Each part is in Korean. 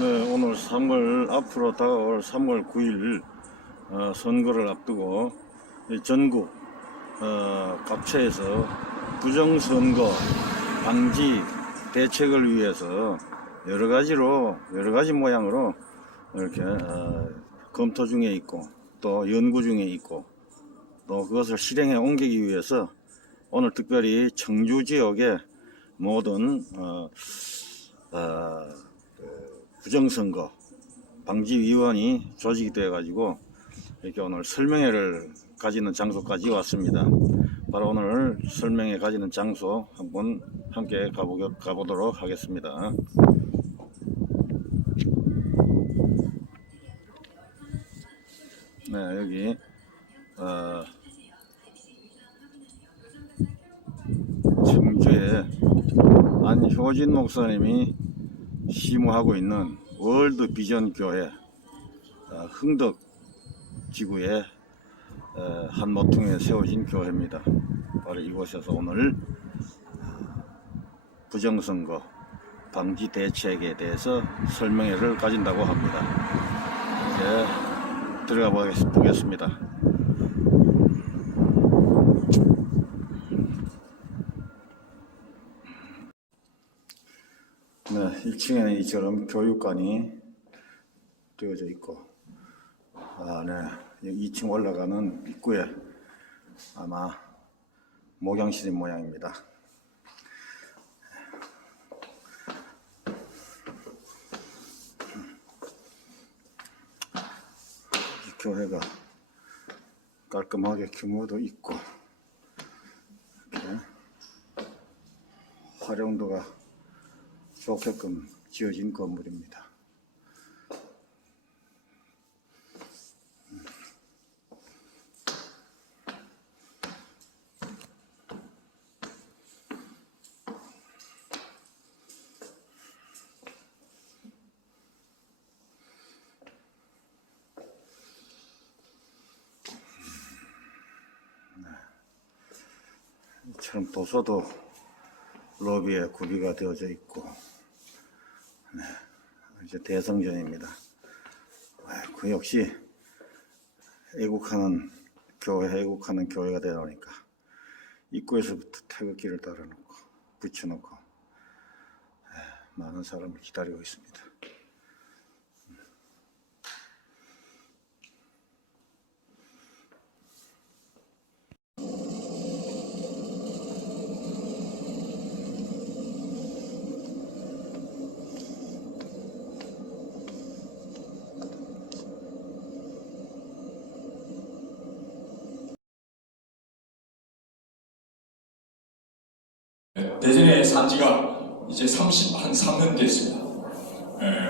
네, 오늘 3월 앞으로 다가올 3월 9일 선거를 앞두고 전국 각처에서 부정선거 방지 대책을 위해서 여러 가지 모양으로 이렇게 검토 중에 있고 또 연구 중에 있고 또 그것을 실행에 옮기기 위해서 오늘 특별히 청주 지역의 모든 부정선거 방지위원이 조직이 되어 가지고 이렇게 오늘 설명회를 가지는 장소까지 왔습니다. 바로 오늘 설명회 가지는 장소 한번 함께 가보도록 하겠습니다. 네, 여기 청주에 안효진 목사님이 시무하고 있는 월드 비전 교회 흥덕 지구의 한 모퉁이에 세워진 교회입니다. 바로 이곳에서 오늘 부정선거 방지 대책에 대해서 설명회를 가진다고 합니다. 이제 들어가 보겠습니다. 네, 1층에는 이처럼 교육관이 되어져 있고, 네, 여기 2층 올라가는 입구에 아마 목양실인 모양입니다. 이 교회가 깔끔하게 규모도 있고, 이렇게 활용도가 좋게끔 지어진 건물입니다. 이처럼 도서도 로비에 구비가 되어져 있고, 네, 이제 대성전입니다. 그 역시 애국하는 교회가 되다 보니까 입구에서부터 태극기를 달아놓고 붙여놓고 많은 사람을 기다리고 있습니다. 대전에 산 지가 이제 3년 됐습니다.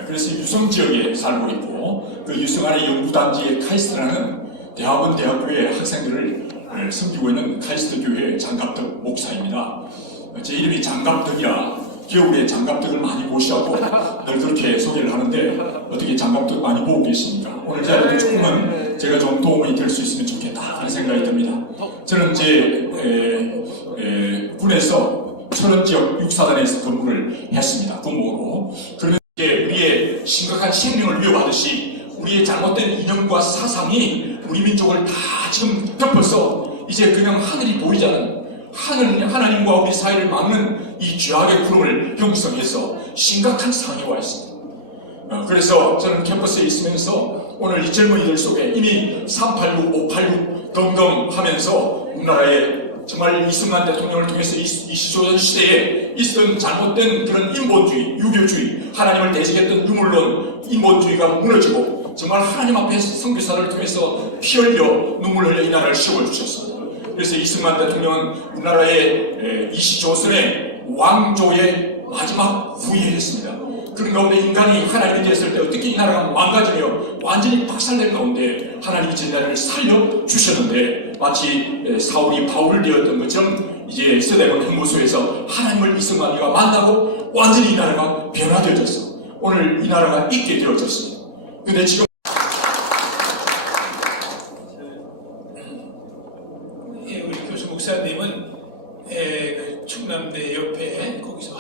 그래서 유성 지역에 살고 있고, 그 유성 안에 연구단지의 카이스트라는 대학교의 학생들을 섬기고 있는 카이스트 교회 장갑덕 목사입니다. 제 이름이 장갑덕이라 겨울에 장갑덕을 많이 보시라고 늘 그렇게 소개를 하는데, 어떻게 장갑덕 많이 보고 계십니까? 오늘 자리도 조금은 제가 좀 도움이 될 수 있으면 좋겠다 하는 생각이 듭니다. 저는 이제 군에서 철원 지역 육사단에서 근무를 했습니다. 군목으로. 그러면 이제 우리의 심각한 생명을 위협하듯이 우리의 잘못된 이념과 사상이 우리 민족을 다 지금 덮어서 이제 그냥 하늘이 보이지 않은 하나님과 우리 사이를 막는 이 죄악의 구름을 형성해서 심각한 상황에 와 있습니다. 그래서 저는 캠퍼스에 있으면서 오늘 이 젊은이들 속에 이미 386, 586 등등 하면서 우리나라의 정말 이승만 대통령을 통해서 이시조선 시대에 있었던 잘못된 그런 인본주의, 유교주의, 하나님을 대적했던 유물론 인본주의가 무너지고 정말 하나님 앞에 선교사를 통해서 피 흘려 눈물 흘려 이 나라를 세워주셨습니다. 그래서 이승만 대통령은 우리나라의 이시조선의 왕조의 마지막 후예였습니다. 그런 가운데 인간이 하나님이 됐을 때 어떻게 이 나라가 망가지며 완전히 박살낸 가운데 하나님이 제 나라를 살려주셨는데, 마치 사울이 바울 되었던 것처럼 이제 스데본 형무소에서 하나님을 이승만이가 만나고 완전히 이 나라가 변화되어졌어. 오늘 이 나라가 있게 되어졌습니다. 근데 지금 우리 교수 목사님은 충남대 옆에 거기서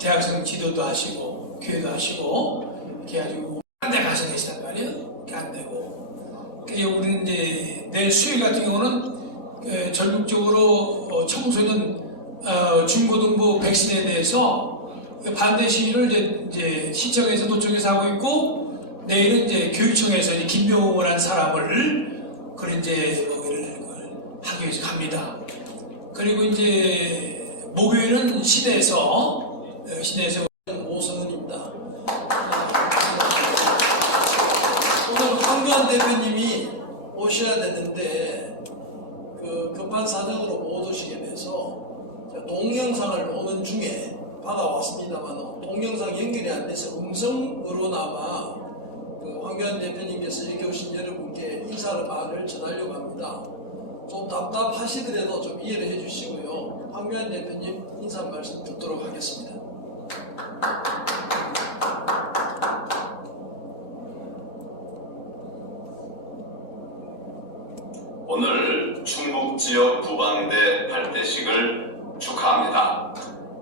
대학생 지도도 하시고 교회도 하시고 이렇게 가지고 딴 데 가서 계시단 말이에요. 이렇게 안 되고. 그러니까 우리는 이제 내일 수요일 같은 경우는 전국적으로 청소년 중고등부 백신에 대해서 반대 시위를 이제 시청에서 도청에서 하고 있고, 내일은 이제 교육청에서 이제 김병호라는 사람을 그런 이제 거기를 하기 위해서 갑니다. 그리고 이제 목요일은 시내에서 오성은입니다. 오늘 황교안 대표님이 오셔야 되는데 그 급한 사정으로 못 오시게 돼서 동영상을 오는 중에 받아왔습니다만 동영상 연결이 안 돼서 음성으로나마 그 황교안 대표님께서 이렇게 오신 여러분께 인사를 말을 전하려고 합니다. 좀 답답하시더라도 좀 이해를 해주시고요. 황교안 대표님 인사 말씀 듣도록 하겠습니다. 오늘 충북 지역 부방대 발대식을 축하합니다.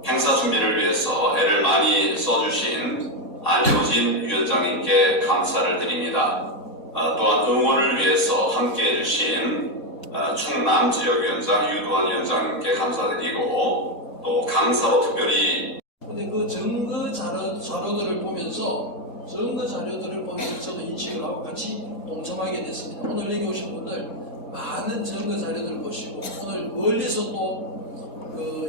행사 준비를 위해서 애를 많이 써주신 안효진 위원장님께 감사를 드립니다. 또한 응원을 위해서 함께 해주신 충남 지역위원장 유두환 위원장님께 감사드리고, 또 강사로 특별히 근데 그 증거 자료들을 보면서 저도 인식을 하고 같이 동참하게 됐습니다. 오늘 여기 오신 분들 많은 증거 자료들을 보시고 오늘 멀리서 또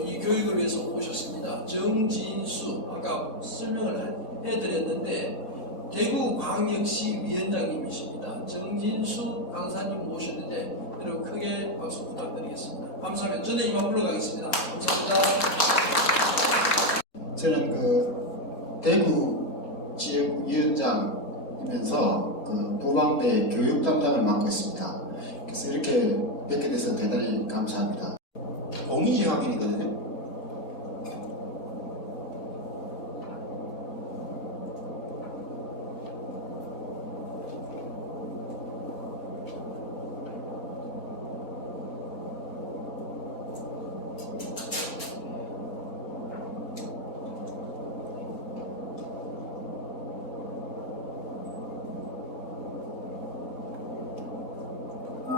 이 교육을 위해서 오셨습니다. 정진수 아까 설명을 해드렸는데 대구광역시 위원장님이십니다. 정진수 강사님 모셨는데 여러분 크게 박수 부탁드리겠습니다. 감사합니다. 저는 이만 물러가겠습니다. 감사합니다. 저는 그 대구 지역위원장이면서 그 부방대 교육 담당을 맡고 있습니다. 그래서 이렇게 뵙게 돼서 대단히 감사합니다. 공인지 확인이거든요.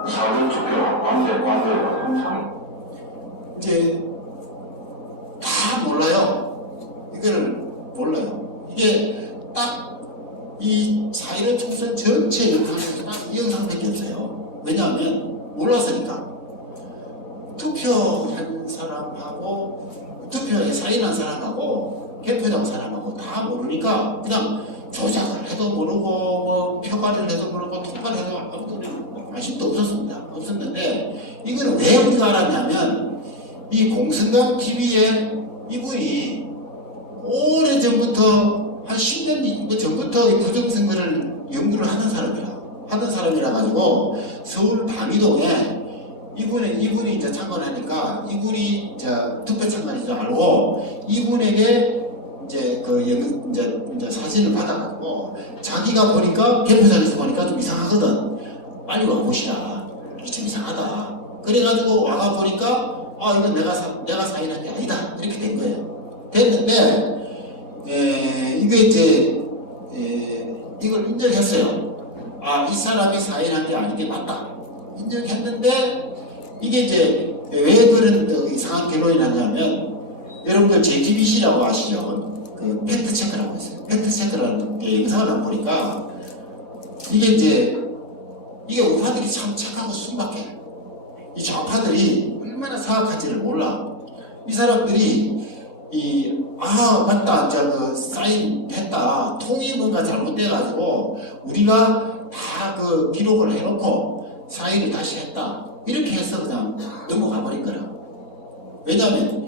사전 투표 관대예요. 항상 이제 다 몰라요. 이거를 몰라요. 이게 딱 이 사일의 총선 전체 영상에서 딱 이 영상밖에 없어요. 왜냐하면 몰랐으니까. 투표한 사람하고 투표에 사인한 사람하고 개표장 사람하고 다 모르니까 그냥 조작을 해도 모르고 뭐 표가를 해도 모르고 통과를 해도 아무도 관심도 없었는데 이거는 왜 우리가 알았냐면 이 공성감 TV에 이분이 오래 전부터 한 10년 전부터 이 부정선거를 연구를 하는 사람이라 가지고 서울 방이동에 이분이 이제 참관하니까 이분이 이제 투표 참관인 줄 알고 이분에게 이제 이제 사진을 받아가지고 자기가 보니까 개표장에서 보니까 좀 이상하거든. 빨리 와보시라. 좀 이상하다. 그래가지고 와가 보니까 이건 내가 사인한 게 아니다. 이렇게 된 거예요. 됐는데 이게 이제 이걸 인정했어요. 이 사람이 사인한 게 아닌 게 맞다. 인정했는데 이게 이제 왜 그런 이상한 결론이 났냐면 여러분들 JTBC라고 아시죠? 그 팩트체크라고 있어요. 팩트체크라는 게 영상을 보니까 이게 우파들이 참 착하고 순박해. 이 좌파들이 얼마나 사악한지를 몰라. 이 사람들이 맞다, 그 사인했다. 통이 뭔가 잘못돼가지고 우리가 다 그 기록을 해놓고 사인을 다시 했다. 이렇게 해서 그냥 넘어가 버린 거라. 왜냐하면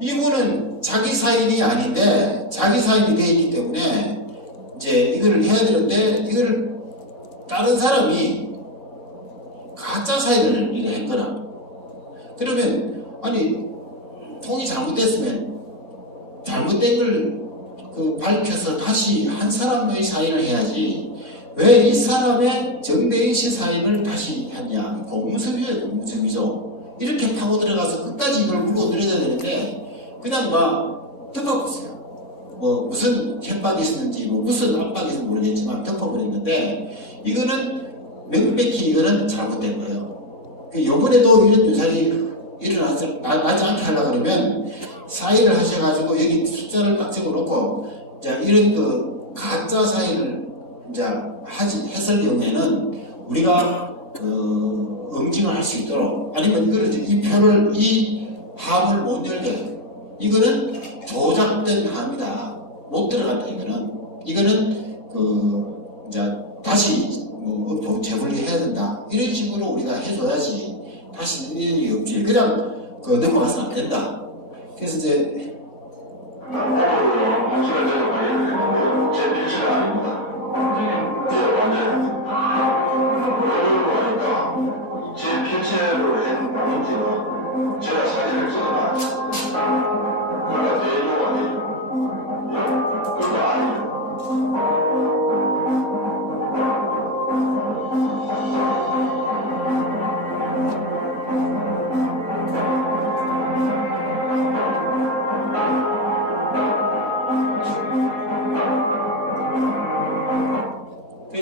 이분은 자기 사인이 아닌데 자기 사인이 되어 있기 때문에 이제 이거를 해야 되는데 이거를 다른 사람이 가짜 사인을 한 거라. 그러면 통이 잘못됐으면 잘못된 걸 밝혀서 다시 한 사람의 사인을 해야지 왜 이 사람의 정대인 씨 사인을 다시 했냐. 공무섭이에요. 공무섭이죠. 이렇게 파고 들어가서 끝까지 이걸 물고 늘어야 되는데 그냥 막 덮어봤어요. 뭐 무슨 협박이 있었는지 뭐 무슨 압박이 있었는지 모르겠지만 덮어버렸는데 이거는 명백히 이거는 잘못된 거예요. 요번에도 이런 유산이 나지 않게 하려고 그러면 사인을 하셔가지고 여기 숫자를 딱 적어놓고 자 이런 그 가짜 사인을 이제 했을 경우에는 우리가 응징을 할 수 있도록 아니면 이거를 이 표를 이 함을 못 열게 이거는 조작된 함이다 못 들어간다 이거는 이제 다시 뭐 재분리해야 된다 이런 식으로 우리가 해줘야지 다시 일이 없지 그냥 넘어가서는 안 된다. 그래서 이제 공수를 제가 발견했는데 제 필체가 아닙니다. 완전히 그러니까 제 필체로 한 봉지는 제가 사진을 찍어놨어요. 그러니까 대이가 아니에요. 그거 아니에요.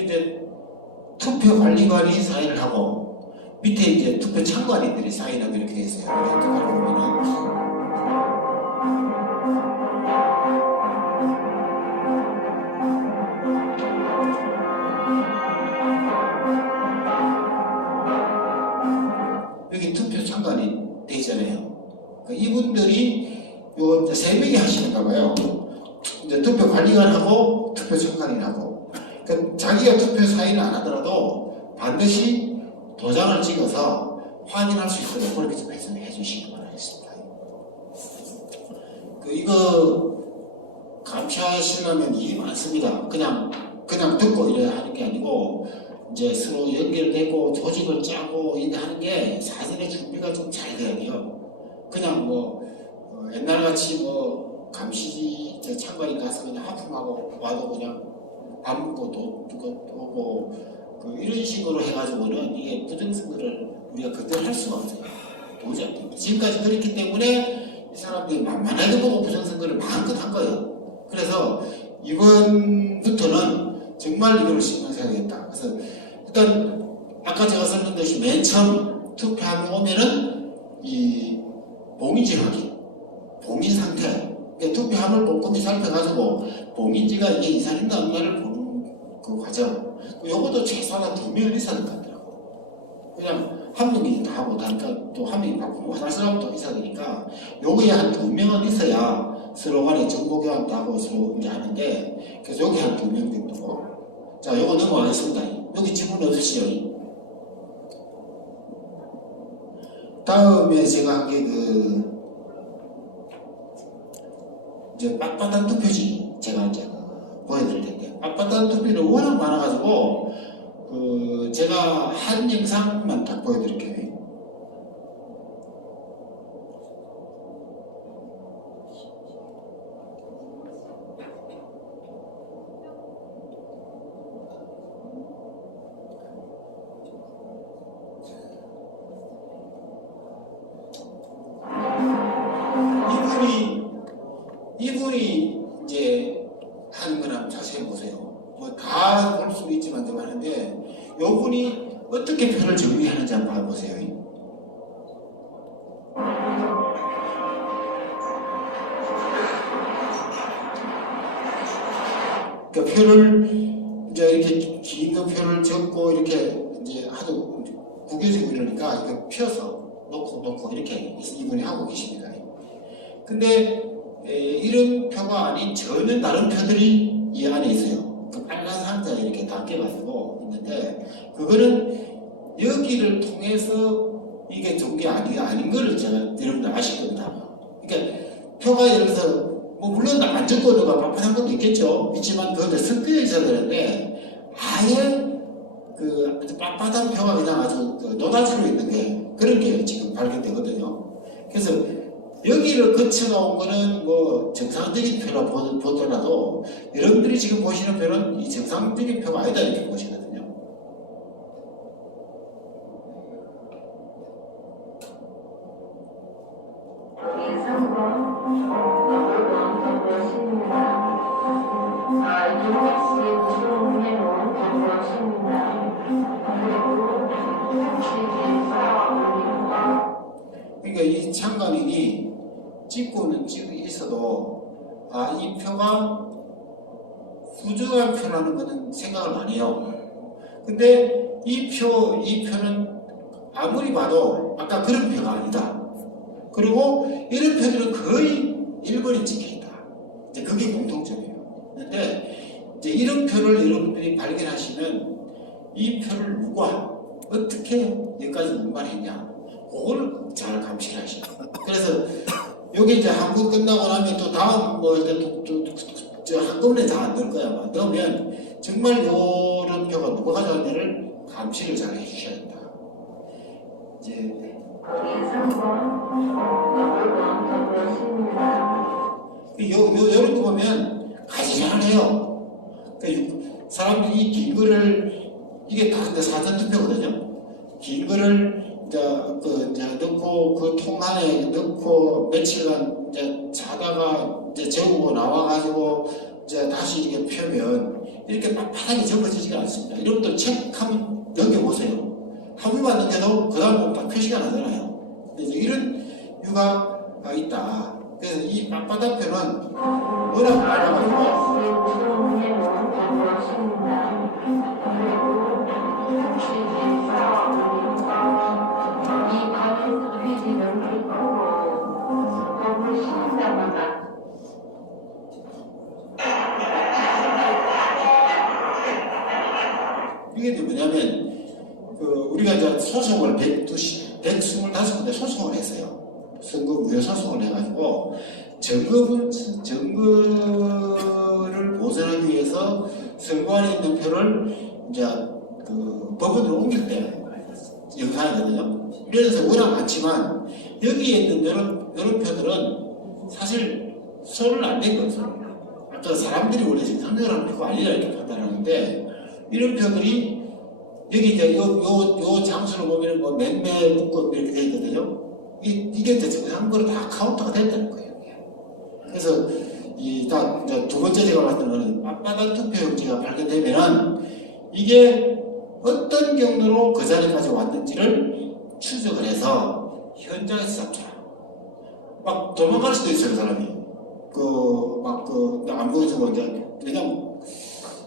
이제 투표 관리관이 사인을 하고 밑에 이제 투표 참관인들이 사인하고 이렇게 돼 있어요. 이렇게 보면은 여기 투표 참관이 돼 있잖아요. 이분들이 요 이제 3명이 하시는가 봐요. 이제 투표 관리관하고 투표 참관인하고 그러니까 자기가 투표 사인을 안 하더라도 반드시 도장을 찍어서 확인할 수 있도록 그렇게 좀 해석해 주시기 바라겠습니다. 이거 감시하시려면 일이 많습니다. 그냥 듣고 이래야 하는 게 아니고 이제 서로 연결되고 조직을 짜고 이렇게 하는 게 사전에 준비가 좀 잘 돼야 돼요. 그냥 옛날같이 감시 참관인 가서 그냥 하품하고 와도 그냥 밥 먹고 또 오고 이런 식으로 해가지고는 이게 부정선거를 우리가 그대로 할 수가 없어요. 도저히 안 됩니다. 지금까지 그랬기 때문에 이 사람들이 만만하게 보고 부정선거를 마음껏 한 거예요. 그래서 이번부터는 정말 이걸 신경 써야 되겠다. 그래서 일단 아까 제가 설명드렸듯이 맨 처음 투표함이 오면은 이 봉인지 확인, 봉인 상태 투표함을 꼼꼼히 살펴가지고 봉인지가 이게 이상했나 없나를 보는 그 과정. 요것도 최소한 2명은 있어야 될 것 같더라고. 그냥 한 명이 다 못하니까 또 한 명이 바쁘고 화장실하고 또 있어야 되니까 요거에 한 2명은 있어야 서로 간에 정보 교환도 하고 서로 이제 하는데 그래서 여기 한 2명 정도. 자, 요거 넘어가겠습니다. 여기 질문 없으시죠? 다음에 제가 한 게 이제 빳빳한 투표지 제가 이제 보여드릴 텐데 빳빳한 투표는 워낙 많아가지고 제가 한 영상만 딱 보여드릴게요. 이분이 이제 하는 거나 자세히 보세요. 다 볼 수도 있지만 좀 하는데 요분이 어떻게 표를 정리하는지 한번 봐보세요. 그러니까 표를 이제 이렇게 긴 거 표를 적고 이렇게 이제 하도 구겨지고 이러니까 이거 펴서 놓고 이렇게 이분이 하고 계십니다. 근데 이런 표가 아닌 전혀 다른 표들이 이 안에 있어요. 그 빨간 상자에 이렇게 담겨가지고 있는데 그거는 여기를 통해서 이게 좋은 게 아닌 거를 제가 여러분들 아실 겁니다. 그러니까 표가 예를 들어서 물론 안 적고도가 빳빳한 것도 있겠죠. 있지만 그것도 섞여 있어야 되는데 아예 그 빳빳한 표가 그냥 아주 노다지로 있는 게 그런 게 지금 발견되거든요. 그래서 여기를 거쳐온 거는 정상적인 표라 보더라도 여러분들이 지금 보시는 표는 이 정상적인 표가 아니다 이렇게 보시거든요. 선거, 선거, 선거, 찍고는 찍고 있어도 이 표가 부정한 표라는 거는 생각을 안 해요. 근데 이 표는 아무리 봐도 아까 그런 표가 아니다. 그리고 이런 표들은 거의 1번에 찍혀있다. 이제 그게 공통점이에요. 근데 이제 이런 표를 여러분들이 발견하시면 이 표를 누가 어떻게 여기까지 운반했냐, 그걸 잘 감시를 하시죠. 그래서 여기 이제 한국 끝나고 나면 또 다음 한꺼번에 다 안 넣을 거야. 넣으면 정말 요런 표가 누가 가져왔냐를 감시를 잘 해주셔야 된다. 이제 요런 거 보면 가지런해요. 그러니까 사람들이 이 긴 거를 이게 다 근데 사전 투표거든요. 긴 거를 이제 넣고 그 통 안에 넣고 며칠간 이제 자다가 이제 재우고 나와가지고 이제 다시 이렇게 펴면 이렇게 빳빳하게 접어지지가 않습니다. 여러분들 책 한번 넘겨보세요. 한 번만 넘겨도 그 다음 다 표시가 나잖아요. 그래서 이런 이유가 있다. 그래서 이 빳빳한 표는 워낙 빨라가지고 이게 뭐냐면 우리가 이제 소송을 125군데 소송을 했어요. 선거 무효 소송을 해가지고 증거를 보존하기 위해서 선관위에 있는 표를 이제 법원으로 옮길 때 영상이거든요. 이래서 워낙 많지만 여기에 있는 이런 표들은 사실 손을 안 낸 거죠. 아까 사람들이 원래 지금 상대하는 표가 아니라 이렇게 판단하는데 이런 표들이 여기 이제 요 장수를 보면 뭐 몇몇 묶음 이렇게 돼 있거든요. 이게 정상한 거로 다 카운터가 된다는 거예요. 그래서 딱 두 번째 제가 봤던 거는 빳빳한 투표용지가 발견되면은 이게 어떤 경로로 그 자리까지 왔는지를 추적을 해서 현장에서 잡자. 막 도망갈 수도 있어요, 사람이. 안 보여주고 이제 왜냐면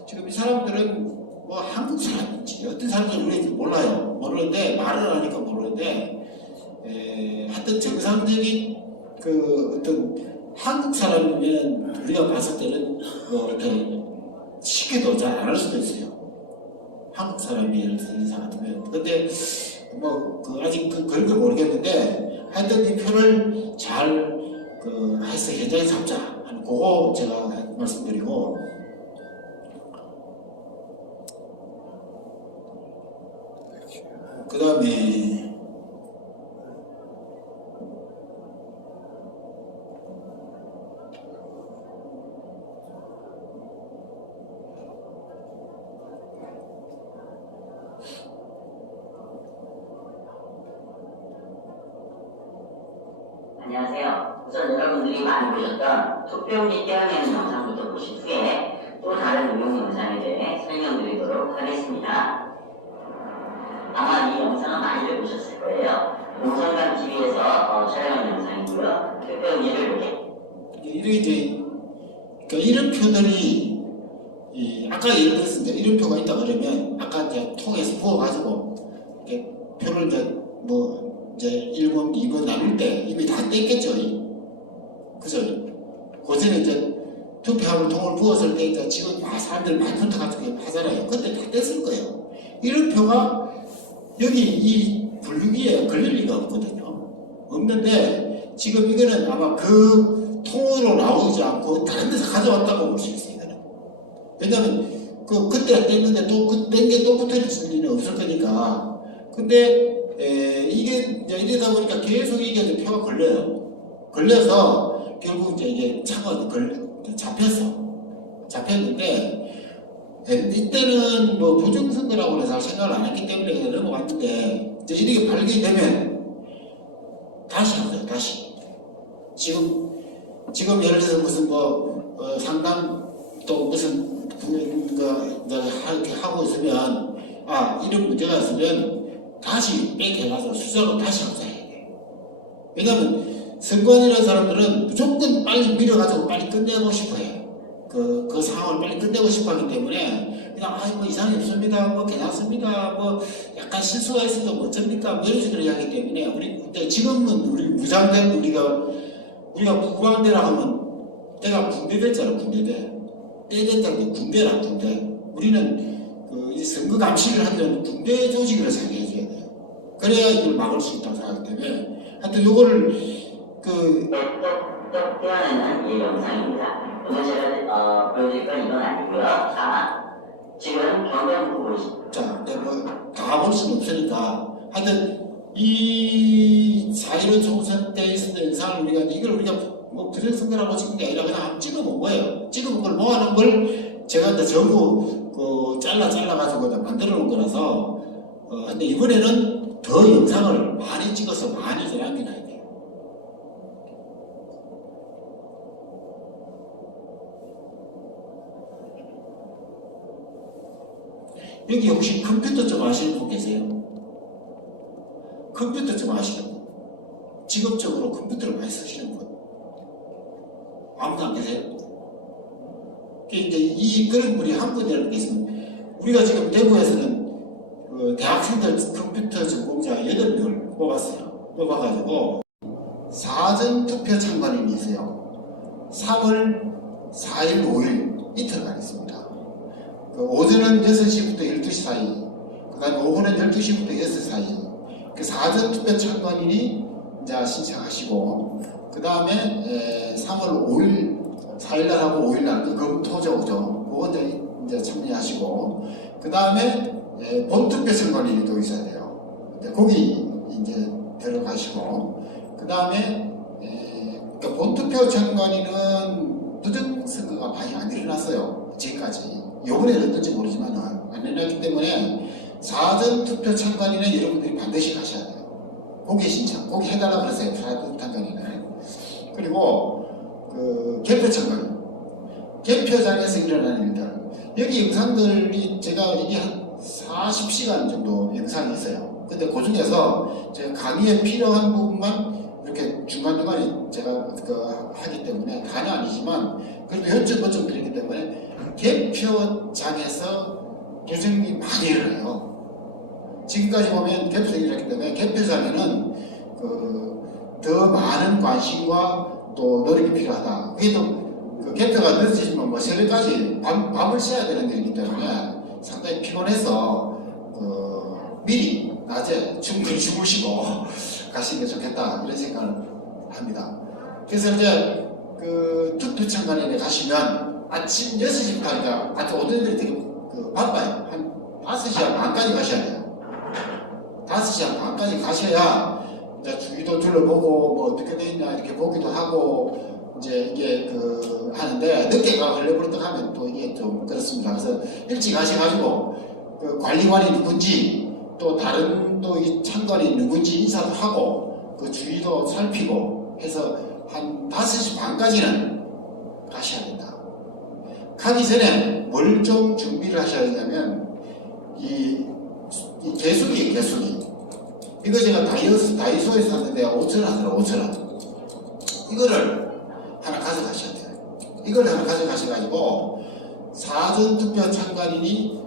지금 이 사람들은 뭐 한국 사람인지 어떤 사람들은 우리인지 몰라요. 모르는데 말을 하니까 모르는데 하여튼 정상적인 어떤 한국 사람이면 우리가 봤을 때는 뭐 이렇게 쉽게도 잘 안 할 수도 있어요. 한국 사람이 예를 들어서 인사 같으면. 근데 뭐 아직 그런 걸 모르겠는데 하여튼 이 표를 잘 해서 현장에 잡자 하는 그거 제가 말씀드리고 그 다음에 안녕하세요. 우선 여러분들이 많이 보셨던 투표용지 떼어내는 영상부터 보신 후에 또 다른 응용 영상에 대해 설명드리도록 하겠습니다. 아마 이 영상은 많이들 보셨을 거예요. 공선관 TV에서 촬영한 영상이고요. 투표용지를 이렇게 이제 그러니까 이런 표들이 아까 예를 들었을 때 이런 표가 있다 그러면 아까 이제 통에서 부어가지고 이렇게 표를 이제 1번, 2번 나눌 때 이미 다 뗐겠죠. 그죠? 그전에 이제 투표함을 통을 부었을 때 이제 지금 사람들 많이 붙어가지고 하잖아요. 그때 다 뗐을 거예요. 이런 표가 여기 이 분류기에 걸릴 리가 없거든요. 없는데 지금 이거는 아마 그 통으로 나오지 않고 다른 데서 가져왔다고 볼 수 있어요. 이거는. 왜냐면 그때 뗐는데 또 뗀 게 또 붙어있을 일은 없을 거니까. 근데 이게 이제 이러다 보니까 계속 이게 표가 걸려요. 걸려서 결국 이제 이게 차가 잡혔는데 이때는 뭐 부정선거라고 해서 생각을 안 했기 때문에 그냥 넘어갔는데 이제 이렇게 발견이 되면 다시 하세요. 다시 지금 예를 들어서 무슨 상담 또 무슨 이렇게 하고 있으면 이런 문제가 있으면 다시 뺏겨가서 수작을 다시 조사해야 돼. 왜냐면 선관위라는 사람들은 무조건 빨리 밀어가지고 빨리 끝내고 싶어 해요. 그 상황을 빨리 끝내고 싶어 하기 때문에 그냥 뭐 이상이 없습니다, 뭐 괜찮습니다, 뭐 약간 실수가 있어도 뭐 어쩝니까, 뭐 이런 식으로 이야기하기 때문에 근데 지금은 우리 무장된 우리가 국방대라 하면 때가 군대 됐잖아. 군대대 때 됐다는 게 군대라. 군대 우리는 이 선거 감시를 하려면 군대 조직으로 생각해줘야 돼요. 그래야 이걸 막을 수 있다고 생각하기 때문에 하여튼 요거를 또 떼어내는 이 영상입니다. 오늘 제가 보여드릴 건 이건 아니고요. 자, 지금 경병부 보이시죠? 자, 다 볼 수는 없으니까 하여튼 이 4.15 총선 때 있었던 영상을 우리가 뭐 부정선거라고 찍은 게 아니라 그냥 찍어본 거예요. 찍어본 걸 모아놓은 걸 제가 이제 전부 잘라가지고 만들어 놓은 거라서 근데 이번에는 더 영상을 많이 찍어서 많이 남겨놔야 돼요. 여기 혹시 컴퓨터 좀 아시는 분 계세요? 컴퓨터 좀 아시는 분? 직업적으로 컴퓨터를 많이 쓰시는 분? 아무도 안 계세요? 이제 그런 분이 한 분이라는 게 있으면 우리가 지금 대구에서는 대학생들 컴퓨터 전공자 8명을 뽑아가지고 사전투표 참관인이 있어요. 3월 4일, 5일 이틀간 있습니다. 오전은 6시부터 12시 사이, 그 다음에 오후는 12시부터 6시 사이, 사전투표 참관인이 이제 신청하시고, 그 다음에 3월 5일, 4일날하고 5일날, 검토적이죠. 그거 이제 참여하시고, 그 다음에 본투표 참관인이 또 있어야 돼요. 거기 이제 들어가시고, 그 다음에 본투표 참관인은 부정선거가 많이 안 일어났어요. 지금까지. 요번에는 어떤지 모르지만 안 일어났기 때문에 사전투표 참관인은 여러분들이 반드시 가셔야 돼요. 거기 신청, 거기 해달라고 그러세요. 사전투표 참관인은. 그리고 개표 참관인, 개표장에서 일어나는 일들, 여기 영상들이 제가 이게 한 40시간 정도 영상이 있어요. 근데 그 중에서 제가 강의에 필요한 부분만 이렇게 중간중간에 제가 하기 때문에 다는 아니지만 그래도 여쭤보좀 드리기 때문에 개표장에서 부정이 많이 일어나요. 지금까지 보면 개표장이 일어났기 때문에 개표장에는 더 많은 관심과 또 노력이 필요하다. 그게 또 개표가 늦어지면 뭐 새벽까지 밤을 새야 되는 데이기 때문에 상당히 피곤해서 미리 낮에 충분히 주무시고 가시는 게 좋겠다 이런 생각을 합니다. 그래서 이제 투표 참관인에 가시면 아침 6시부터 하니까 오전들이 되게 바빠요. 한 5시 반까지 가셔야 돼요. 5시 반까지 가셔야 이제 주위도 둘러보고 뭐 어떻게 돼 있나 이렇게 보기도 하고 이제 이게 하는데 늦게 걸려버렸다 하면 또 이게 좀 그렇습니다. 그래서 일찍 가셔가지고 관리관이 누군지 또 다른 또 이 참관이 누군지 인사도 하고 주위도 살피고 해서 한 5시 반까지는 가셔야 된다. 가기 전에 뭘 좀 준비를 하셔야 되냐면 이 개수기 이거 제가 다이소에서 샀는데 5,000원 하더라고요. 5,000원. 이거를 하나 가져가셔야 돼요. 이걸 하나 가져가셔가지고 사전투표 참관인이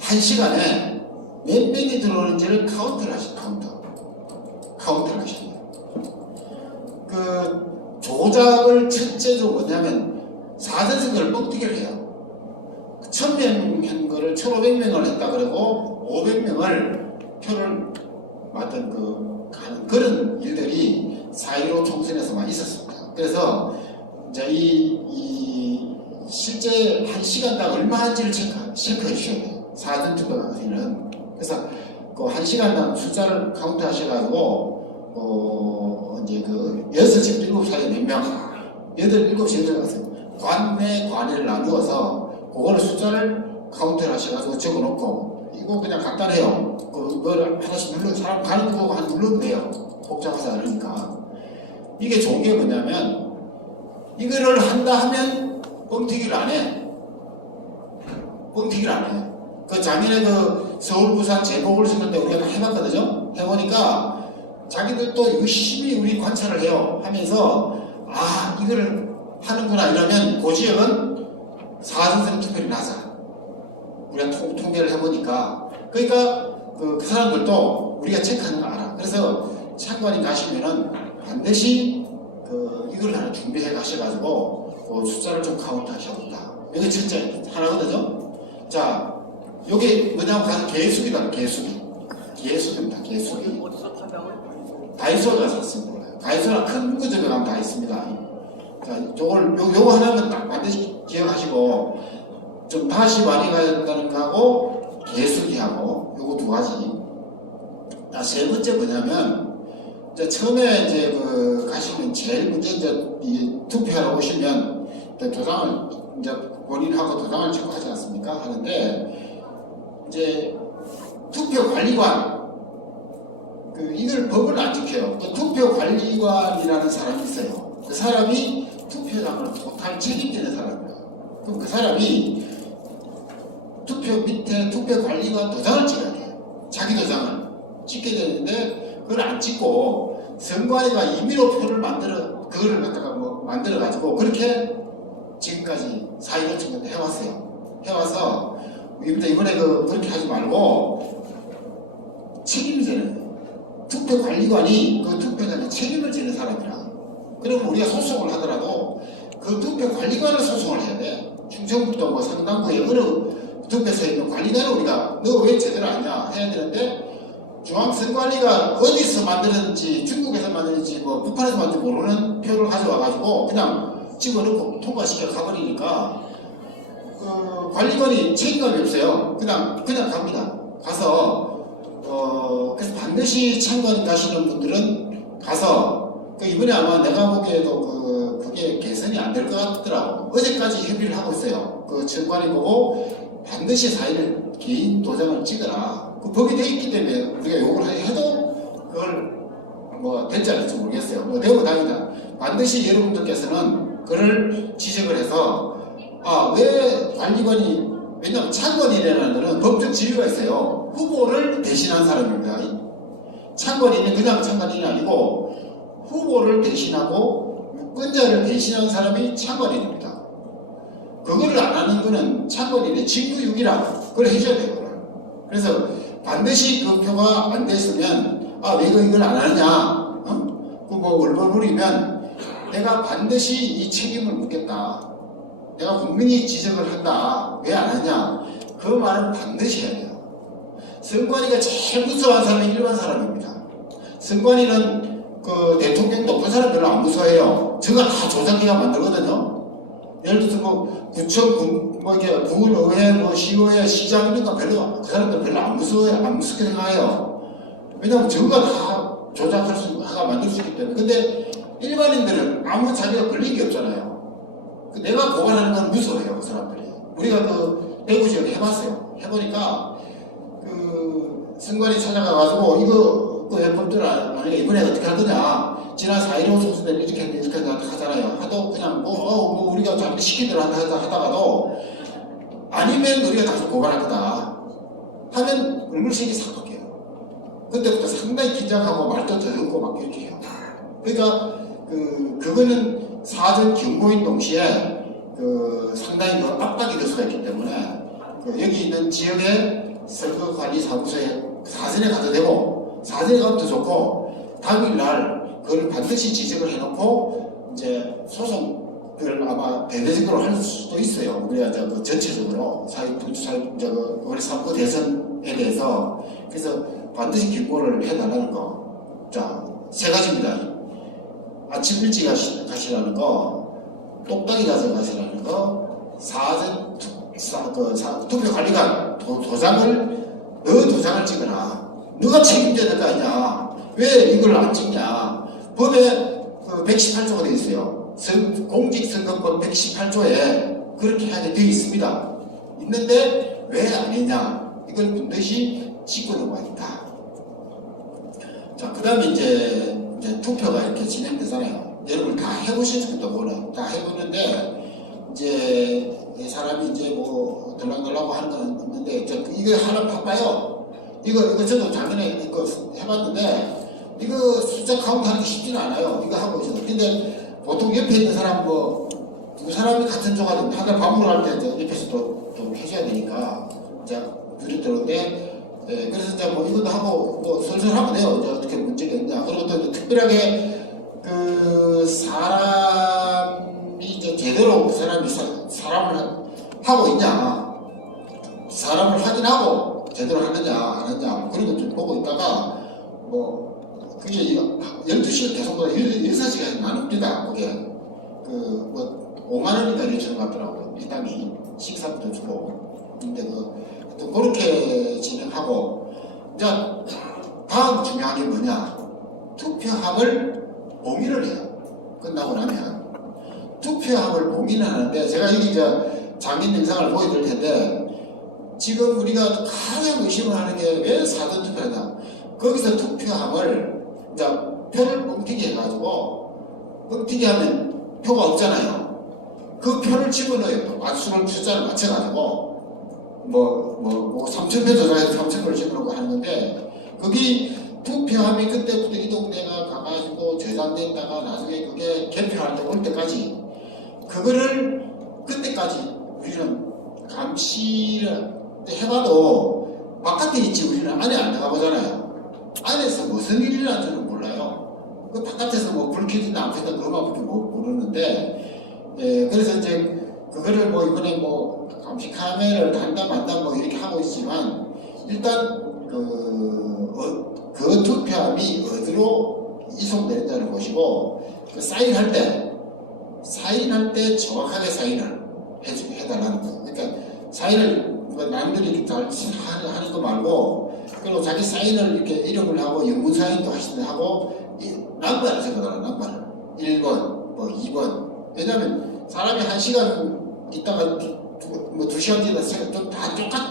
1시간에 몇 명이 들어오는지를 카운트를 하셔야 돼요. 카운트를 하셔야 돼요. 조작을 첫째로 뭐냐면 사전선거를 뻥튀기를 해요. 1,000명 한 거를 1,500명을 했다 그러고 500명을 표를 맞던 하는 그런 일들이 4.15 총선에서만 있었습니다. 그래서 이제 이 실제 1시간당 얼마 한지를 체크해 주셔야 돼요. 사전투표는. 그래서 1시간당 숫자를 카운트 하셔가지고 이제 6시, 7시 사이에 몇 명, 8, 7시 들어갔어요. 관내를 나누어서 그거를 숫자를 카운트를 하셔가지고 적어놓고 이거 그냥 간단해요. 그걸 하나씩 사람 가는 거 한 누르면 돼요. 복잡하지 않으니까. 이게 좋은 게 뭐냐면 이거를 한다 하면 뻥튀기를 안 해. 뻥튀기를 안 해. 작년에 서울, 부산, 제복을 쓰는데 우리가 다 해봤거든요. 해보니까 자기들도 열심히 우리 관찰을 해요. 하면서 아 이거를 하는구나 이러면 그 지역은 사전선 투표를 하자. 우리가 통계를 해보니까 그러니까 그 사람들도 우리가 체크하는 거 알아. 그래서 참관인 가시면은 반드시 이걸 하나 준비해 가셔가지고 숫자를 좀 카운트 하셔야 된다. 여기 진짜 하나거든요. 자, 여기 뭐냐면 가서 개수기다. 개수기입니다. 개수기. 다이소가 샀습니다. 다이소나 큰 구점에 가면 다 있습니다. 자, 요거 하나만 딱 반드시 기억하시고 좀 다시 많이 가야 된다는 거하고 개수기하고 요거 두 가지. 자, 세 번째 뭐냐면 이제 처음에 이제 가시면 제일 먼저 이제 이 투표하러 오시면 도장을 이제 본인하고 도장을 찍고 하지 않습니까? 하는데 이제 투표관리관 이걸 법을 안 지켜요. 또 투표관리관이라는 사람이 있어요. 그 사람이 투표장을 토탈 책임지는 사람이에요. 그럼 그 사람이 투표 밑에 투표관리관 도장을 찍어야 돼요. 자기 도장을 찍게 되는데 그걸 안 찍고 선관위가 임의로 표를 그거를 갖다가 만들어가지고 그렇게 지금까지 4.15 정도 해왔어요. 해와서 이번에 그렇게 하지 말고 책임을 져요. 투표관리관이 그 투표장에 책임을 지는 사람이라. 그러면 우리가 소송을 하더라도 그 투표관리관을 소송을 해야 돼. 충청북도 뭐 상당구에 어느 투표소에 있는 관리관을 우리가 너 왜 제대로 안 하냐 해야 되는데 중앙선관위가 어디서 만들었는지 중국에서 만들었는지 뭐 북한에서 만들는지 모르는 표를 가져와가지고 그냥 집어넣고 통과시켜 가버리니까 그 관리관이 책임감이 없어요. 그냥 갑니다. 가서 그래서 반드시 참관 가시는 분들은 가서 이번에 아마 내가 보기에도 그게 개선이 안 될 것 같더라고. 어제까지 협의를 하고 있어요. 그 정관이 보고 반드시 4.1 개인 도장을 찍어라. 그 법이 돼 있기 때문에 우리가 요구를 해도 그걸 뭐 될지 안 될지 모르겠어요. 뭐 되고 다니다. 반드시 여러분들께서는 그를 지적을 해서 왜 관리관이 왜냐하면 참관인이라는 것은 법적 지위가 있어요. 후보를 대신한 사람입니다. 참관인은 그냥 참관인이 아니고 후보를 대신하고 유권자를 대신한 사람이 참관인입니다. 그거를 안 하는 거는 참관인의 직무유기라 그걸 해줘야 돼요. 그래서 반드시 그 표가 안 됐으면 왜 이걸 안 하느냐 얼버무리면 내가 반드시 이 책임을 묻겠다. 내가 국민이 지적을 한다. 왜 안 하냐? 그 말은 반드시 해야 돼요. 선관위가 제일 무서워하는 사람이 일반 사람입니다. 선관위는 대통령 높은 사람 별로 안 무서워해요. 저거 다 조작기가 만들거든요. 예를 들어서 구청, 구의회, 시의회, 시장 이런 거 별로 그 사람들 별로 안 무서워해요. 안 무섭게 생각해요. 왜냐하면 저거가 다 조작할 수 만들 수 있기 때문에. 근데 일반인들은 아무 자기가 걸린 게 없잖아요. 내가 고발하는 건 무서워해요, 그 사람들이. 우리가 대구 지역에 해봤어요. 해보니까 선관위 찾아가가지고 이거 해볼줄 아니까 이번에 어떻게 할 거냐. 지난 4.15 소수 때는 이렇게 하잖아요. 하도 그냥 우리가 자기 시키대로 하다가도 아니면 우리가 다시 고발할 거다 하면 얼굴색이 싹 바뀌어요. 그때부터 상당히 긴장하고 말도 더듬고 막 이렇게 해요. 그러니까 그거는 사전 경고인 동시에 상당히 압박이 될 수가 있기 때문에 여기 있는 지역의 선거관리사무소에 사전에 가도 되고 사전에 가도 더 좋고 당일날 그걸 반드시 지적을 해놓고 이제 소송을 아마 대대적으로 할 수도 있어요. 우리가 전체적으로 우리 3구 대선에 대해서 그래서 반드시 경고를 해달라는 거. 자, 세 가지입니다. 아침 일찍 가시라는 거, 똑딱이 가서 가시라는 거, 사전 투표관리관 너 도장을 찍어라. 너가 책임져야 될 거 아니냐. 왜 이걸 안 찍냐. 법에 118조가 되어 있어요. 공직선거법 118조에 그렇게 하게 되어 있습니다. 있는데 왜 안 했냐. 이걸 반드시 짚고 넘어야 된다. 자, 그 다음에 이제 투표가 이렇게 진행되잖아요. 여러분 다 해보실 수도 몰라요. 다 해보는데 이제 사람이 이제 뭐 들락날락하고 하는 건 없는데 이거 하나 봐봐요. 이거 저도 작년에 이거 해봤는데 이거 숫자 카운트하는 게 쉽지는 않아요. 이거 하고 있어도. 근데 보통 옆에 있는 사람 뭐 두 사람이 같은 조가 되면 하나 밥 먹으러 갈 때 옆에서 또 해줘야 되니까 이제 둘이 들어오는데 그래서 이제 뭐 이것도 하고 뭐 슬슬 하면 돼요. 이제 어떻게 문제가 있냐. 그리고 또 이제 특별하게 그 사람이 이제 제대로 그 사람이 사람을 하고 있냐, 사람을 확인하고 제대로 하느냐 안 하느냐 그런 거 좀 보고 있다가 뭐 그게 12시간 계속 6시간이 나눕니다. 그게 그 뭐 5만 원인가 이렇게 주는 것 같더라고요. 일당이 식사비도 주고. 근데 또 그렇게 진행하고 이제 다음 중요한 게 뭐냐, 투표함을 봉인을 해요. 끝나고 나면 투표함을 봉인을 하는데, 제가 여기 이제 장인 영상을 보여드릴 텐데, 지금 우리가 가장 의심을 하는 게 왜 사전 투표냐, 거기서 투표함을 이제 표를 뻥튀기 해가지고, 뻥튀기 하면 표가 없잖아요. 그 표를 집어넣어요. 맞수를 숫자를 맞춰가지고 뭐 3,000표 조사해서 3,000표를 집어넣고 하는 건데, 거기 투표함이 그때부터 이동대가 가가지고 저장됐다가 나중에 그게 개표할 때 올 때까지 그거를 그때까지 우리는 감시를 해봐도 바깥에 있지 우리는 안에 안 들어가보잖아요. 안에서 무슨 일이 일어난지는 몰라요. 그 바깥에서 뭐 불 켜진다 안 켜진다 그것만밖에 모르는데, 그래서 이제 그거를 뭐 이번에 뭐 감시 카메라를 단다 만다 뭐 이렇게 하고 있지만, 일단 그 투표함이 어디로 이송된다는 것이고, 그 사인할 때 정확하게 사인을 해달라는 거예요. 그러니까 사인을 뭐 남들이 잘 하는 거 말고, 그리고 자기 사인을 이렇게 이름을 하고 영문 사인도 하고 남발을 적어달라. 남발을 1번 뭐 2번. 왜냐면 사람이 1시간 있다가 뭐 2시간 뒤에다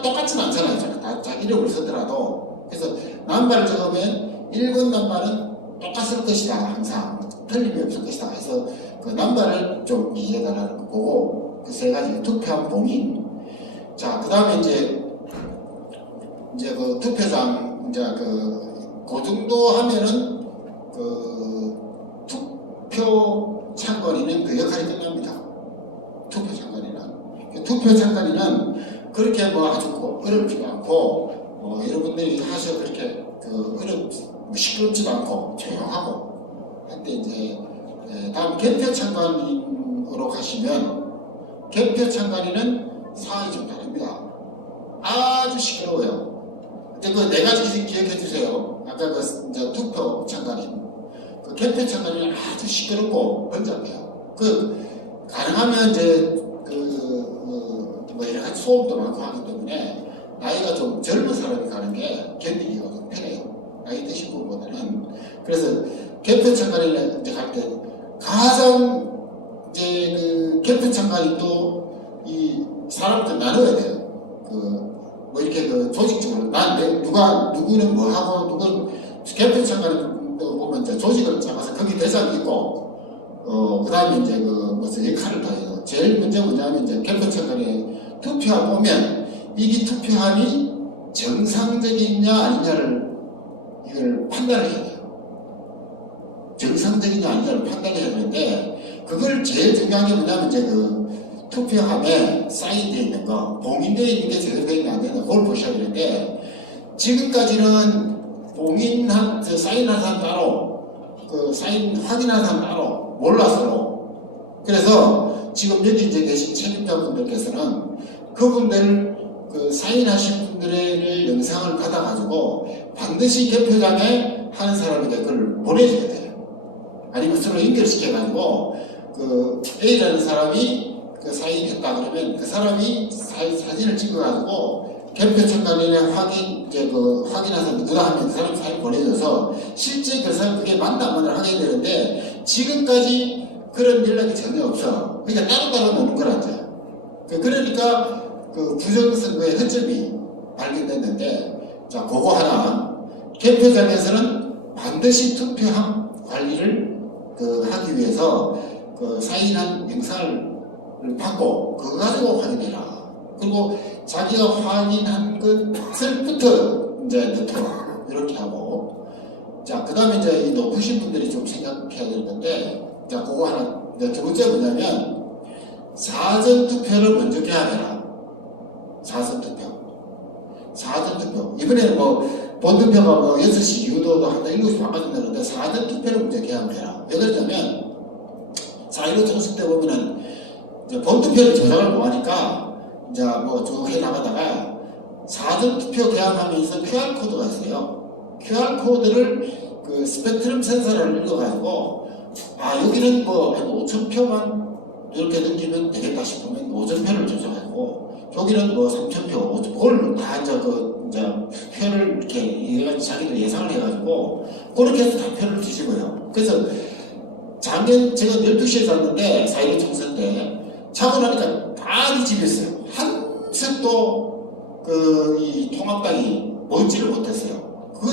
똑같진 않잖아요. 다 자기 이름을 쓰더라도. 그래서 남발을 적으면 1번 남발은 똑같을 것이다. 항상 틀림이 없을 것이다. 해서 그 남발을 좀 이해해달라는 거고, 그 세 가지 투표함 봉인. 자, 그 다음에 이제 그 투표장 이제 그 정도 하면은 그 투표 참관인은 그 역할이 끝납니다. 투표 참관인은 그렇게 뭐 아주 어렵지도 않고, 여러분들이 하셔 그렇게 시끄럽지도 않고 조용하고 한데, 이제 다음 개표 참관인으로 가시면, 개표 참관인은 상황이 좀 다릅니다. 아주 시끄러워요. 근데 그 네 가지 기억해 주세요. 아까 이제 투표 참관인, 그 개표 참관인은 아주 시끄럽고 번잡해요. 가능하면 이제 뭐 여러 가지 소음도 많고 하기 때문에 나이가 좀 젊은 사람이 가는 게 견디기가 좀 편해요. 나이 드신 분보다는. 그래서 개표 참관인을 이제 갈 때 가장 이제 그 개표 참관인도 이 사람들 나눠야 돼요. 뭐 이렇게 조직적으로 누구는 뭐 하고 누구는 개표 참관인 보면 이제 조직을 잡아서 거기 대장이 있고, 그 다음에 이제 무슨 역할을 다 해요. 제일 문제가 뭐냐면, 이제 개표 참관인에 투표함 보면 이게 투표함이 정상적이냐 아니냐를 이걸 판단을 해야 돼요. 정상적이냐 아니냐를 판단해야 되는데, 그걸 제일 중요한 게 뭐냐면, 이제 투표함에 사인되어 있는 거, 봉인되어 있는 게 제대로 되어 있는 안 되는 그걸 보셔야 되는데, 지금까지는 봉인한, 사인한 사람 따로, 사인 확인한 사람 따로, 몰라서. 그래서 지금 여기 이제 계신 책임자분들께서는 그분들, 사인하신 분들의 영상을 받아가지고 반드시 개표장에 하는 사람에게 그걸 보내줘야 돼요. 아니면 서로 연결시켜가지고, A라는 사람이 사인했다 그러면 그 사람이 사진을 찍어가지고 개표 참관인에 확인해서 누구다 하면 그 사람 사인 보내줘서 실제 그 사람 그게 맞나 안 맞나 하게 되는데, 지금까지 그런 연락이 전혀 없어. 그러니까 따로따로 노는 거라죠. 그러니까 부정선거의 허점이 발견됐는데, 자, 그거 하나. 개표장에서는 반드시 투표함 관리를 하기 위해서 사인한 영상을 받고 그거 가지고 확인해라. 그리고 자기가 확인한 것을부터 이제 넣도록 이렇게 하고. 자, 그 다음에 이제 이 높으신 분들이 좀 생각해야 될 건데, 자, 그거 하나, 이제 두 번째 뭐냐면, 사전투표를 먼저 개합해라. 사전투표. 사전투표. 이번에는 뭐, 본투표가 뭐 6시 이후도 한다 7시 바꿔준다는데, 사전투표를 먼저 개합해라. 왜 그러냐면, 4.15 총선 때 보면은, 이제 본투표를 조작을 못하니까, 이제 뭐 쭉 해나가다가, 사전투표 개합하면서 QR코드가 있어요. QR코드를 그 스펙트럼 센서를 읽어가지고, 아, 여기는 뭐 한 5,000표만 이렇게 넘기면 되겠다 싶으면 5,000표를 조정하고, 여기는 뭐 3,000표, 그걸 다 이제 이제 표를 이렇게 얘가 자기들 예상을 해가지고, 그렇게 해서 다 표를 뒤집어요. 그래서 작년 제가 12시에 잤는데, 4.15 총선 때, 자고 나니까 다 뒤집혔어요. 한 셋도 이 통합당이 먹지를 못했어요.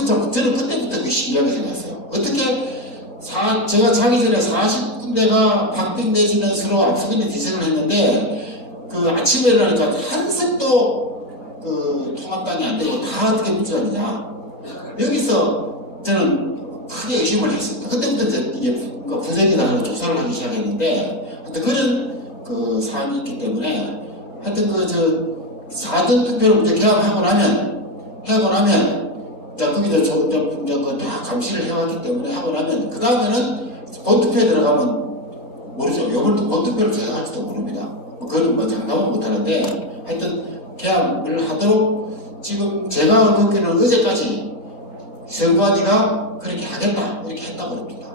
저는 그때부터 그 신기하게 생각했어요. 어떻게 제가 자기 전에 40군데가 박빙 내지는 서로 앞서기는 뒤색을 했는데 그 아침에 일어나니까 한 셋도 그 통합당이 안 되고 다 어떻게 민주당이냐. 여기서 저는 크게 의심을 했습니다. 그때부터 이게 분석이나 조사를 하기 시작했는데 하여튼 그런 그 사안이 있기 때문에 하여튼 사전투표를 먼저 개합하고 나면, 자, 거기서 다 감시를 해왔기 때문에 하고 나면, 그 다음에는 본투표에 들어가면 모르죠. 이번 본투표를 제가 할지도 모릅니다. 그거는 뭐 장담은 못하는데, 하여튼 개합을 하도록 지금 제가 듣기는 어제까지 선관위가 그렇게 하겠다, 이렇게 했다고 그럽니다.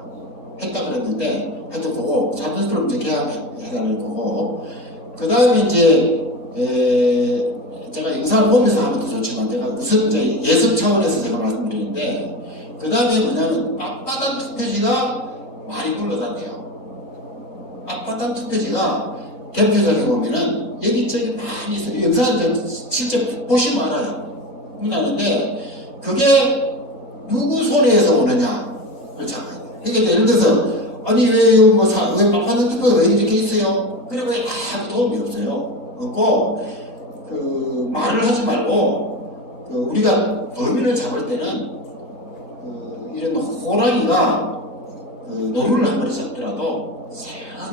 했다고 그랬는데, 하여튼 그거, 사전투표를 먼저 개합해달라는 거고, 그 다음에 이제, 제가 영상을 보면서 하면 더 좋지만 제가 우선 이제 예습 차원에서 제가 말씀드리는데 그 다음에 뭐냐면 앞바단 투표지가 많이 굴러다녀요. 앞바단 투표지가 개표장에 보면은 여기저기 많이 있어요. 영상을 실제 보시면 알아요. 나는데 그게 누구 손에서 오느냐를 잡아야 돼요. 그러니까 예를 들어서 아니 왜 앞바단 투표가 왜 이렇게 있어요? 그래 왜 아무 도움이 없고 그 말을 하지 말고 그 우리가 범인을 잡을 때는 이런 호랑이가 그 노루를 한 마리 잡더라도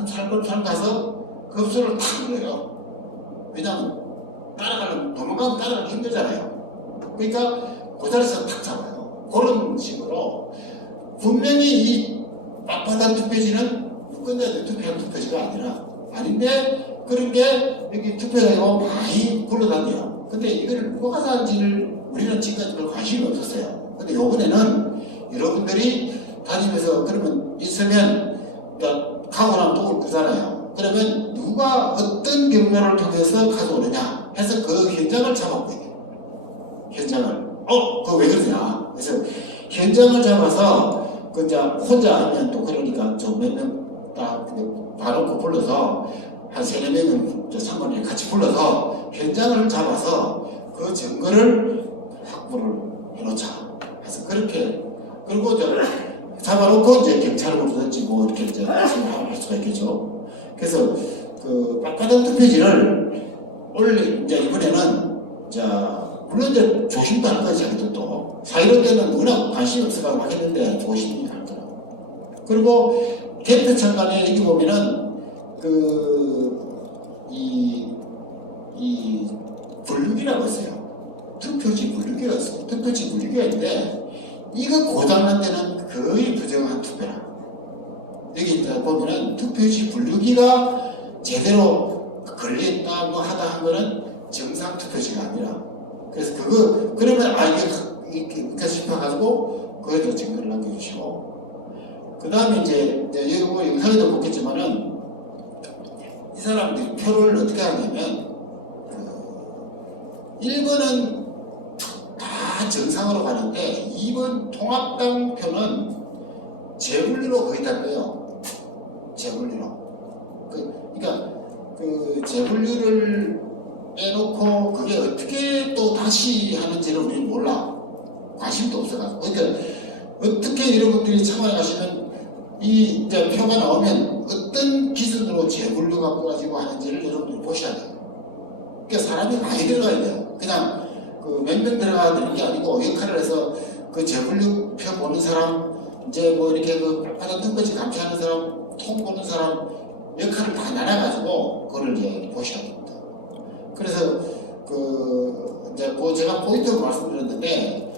살벌살 가서 급소를 탁 눌러요. 왜냐하면 도망가면 따라가기 힘들잖아요. 그러니까 그 자리에서 탁 잡아요. 그런 식으로 분명히 이 앞바단 투표지는 끝내야 투표한 투표지가 아닌데 그런 게 여기 투표장에 보면 많이 굴러다녀요. 근데 이걸 누가 사는지를 우리는 지금까지 별 관심이 없었어요. 근데 요번에는 여러분들이 다니면서 그러면 있으면 가고 나면 또 올 거잖아요. 그러면 누가 어떤 경로를 통해서 가져오느냐 해서 그 현장을 잡아보게 돼요. 현장을. 그거 왜 그러냐. 그래서 현장을 잡아서 그 이제 혼자 하면 또 그러니까 좀 몇 명 딱 바로 불러서 한 3-4명은 상관을 같이 불러서 현장을 잡아서 그 증거를 확보를 해놓자 해서 그렇게 그리고 잡아놓고 이제 경찰을 부르든지 뭐 이렇게 이제 할 수가 있겠죠. 그래서 그 빡빡한 투표지를 이제 이번에는 물론 이제 조심도 할 거예요. 자기들도 4.15 때는 워낙 관심이 없어가지고 하겠는데 조심히 할 거라고. 그리고 개표 참관에 이렇게 보면은 이 분류기라고 있어요. 투표지 분류기가 있어요. 투표지 분류기가 있는데 이거 고장난 데는 거의 부정한 투표라. 여기 보면은 투표지 분류기가 제대로 걸렸다 뭐 하다 한 거는 정상 투표지가 아니라 그래서 그러면 이게 싶어가지고 그것도 증거를 남겨주시고 그 다음에 이제 여기 뭐 영상에도 보겠지만은 이 사람들이 표를 어떻게 하냐면 1번은 다 정상으로 가는데 2번 통합당 표는 재분리로 거의 다 빼요. 재분리로. 그러니까 그 재분리를 빼놓고 그게 어떻게 또 다시 하는지를 우리는 몰라. 관심도 없어가지고. 그러니까 어떻게 여러분들이 참여해 가시면 이 이제 표가 나오면 어떤 기준으로 재분류가 꾸어지고 하는지를 여러분들이 보셔야 돼요. 그러니까 사람이 많이 들어가야 돼요. 그냥 그 몇 명 들어가야 되는 게 아니고 역할을 해서 그 재분류표 보는 사람, 이제 뭐 이렇게 그 바닥 뜬거지 감시하는 사람, 통 보는 사람 역할을 다 나눠가지고 그걸 이제 보셔야 됩니다. 그래서 그 이제 그 제가 포인트로 말씀드렸는데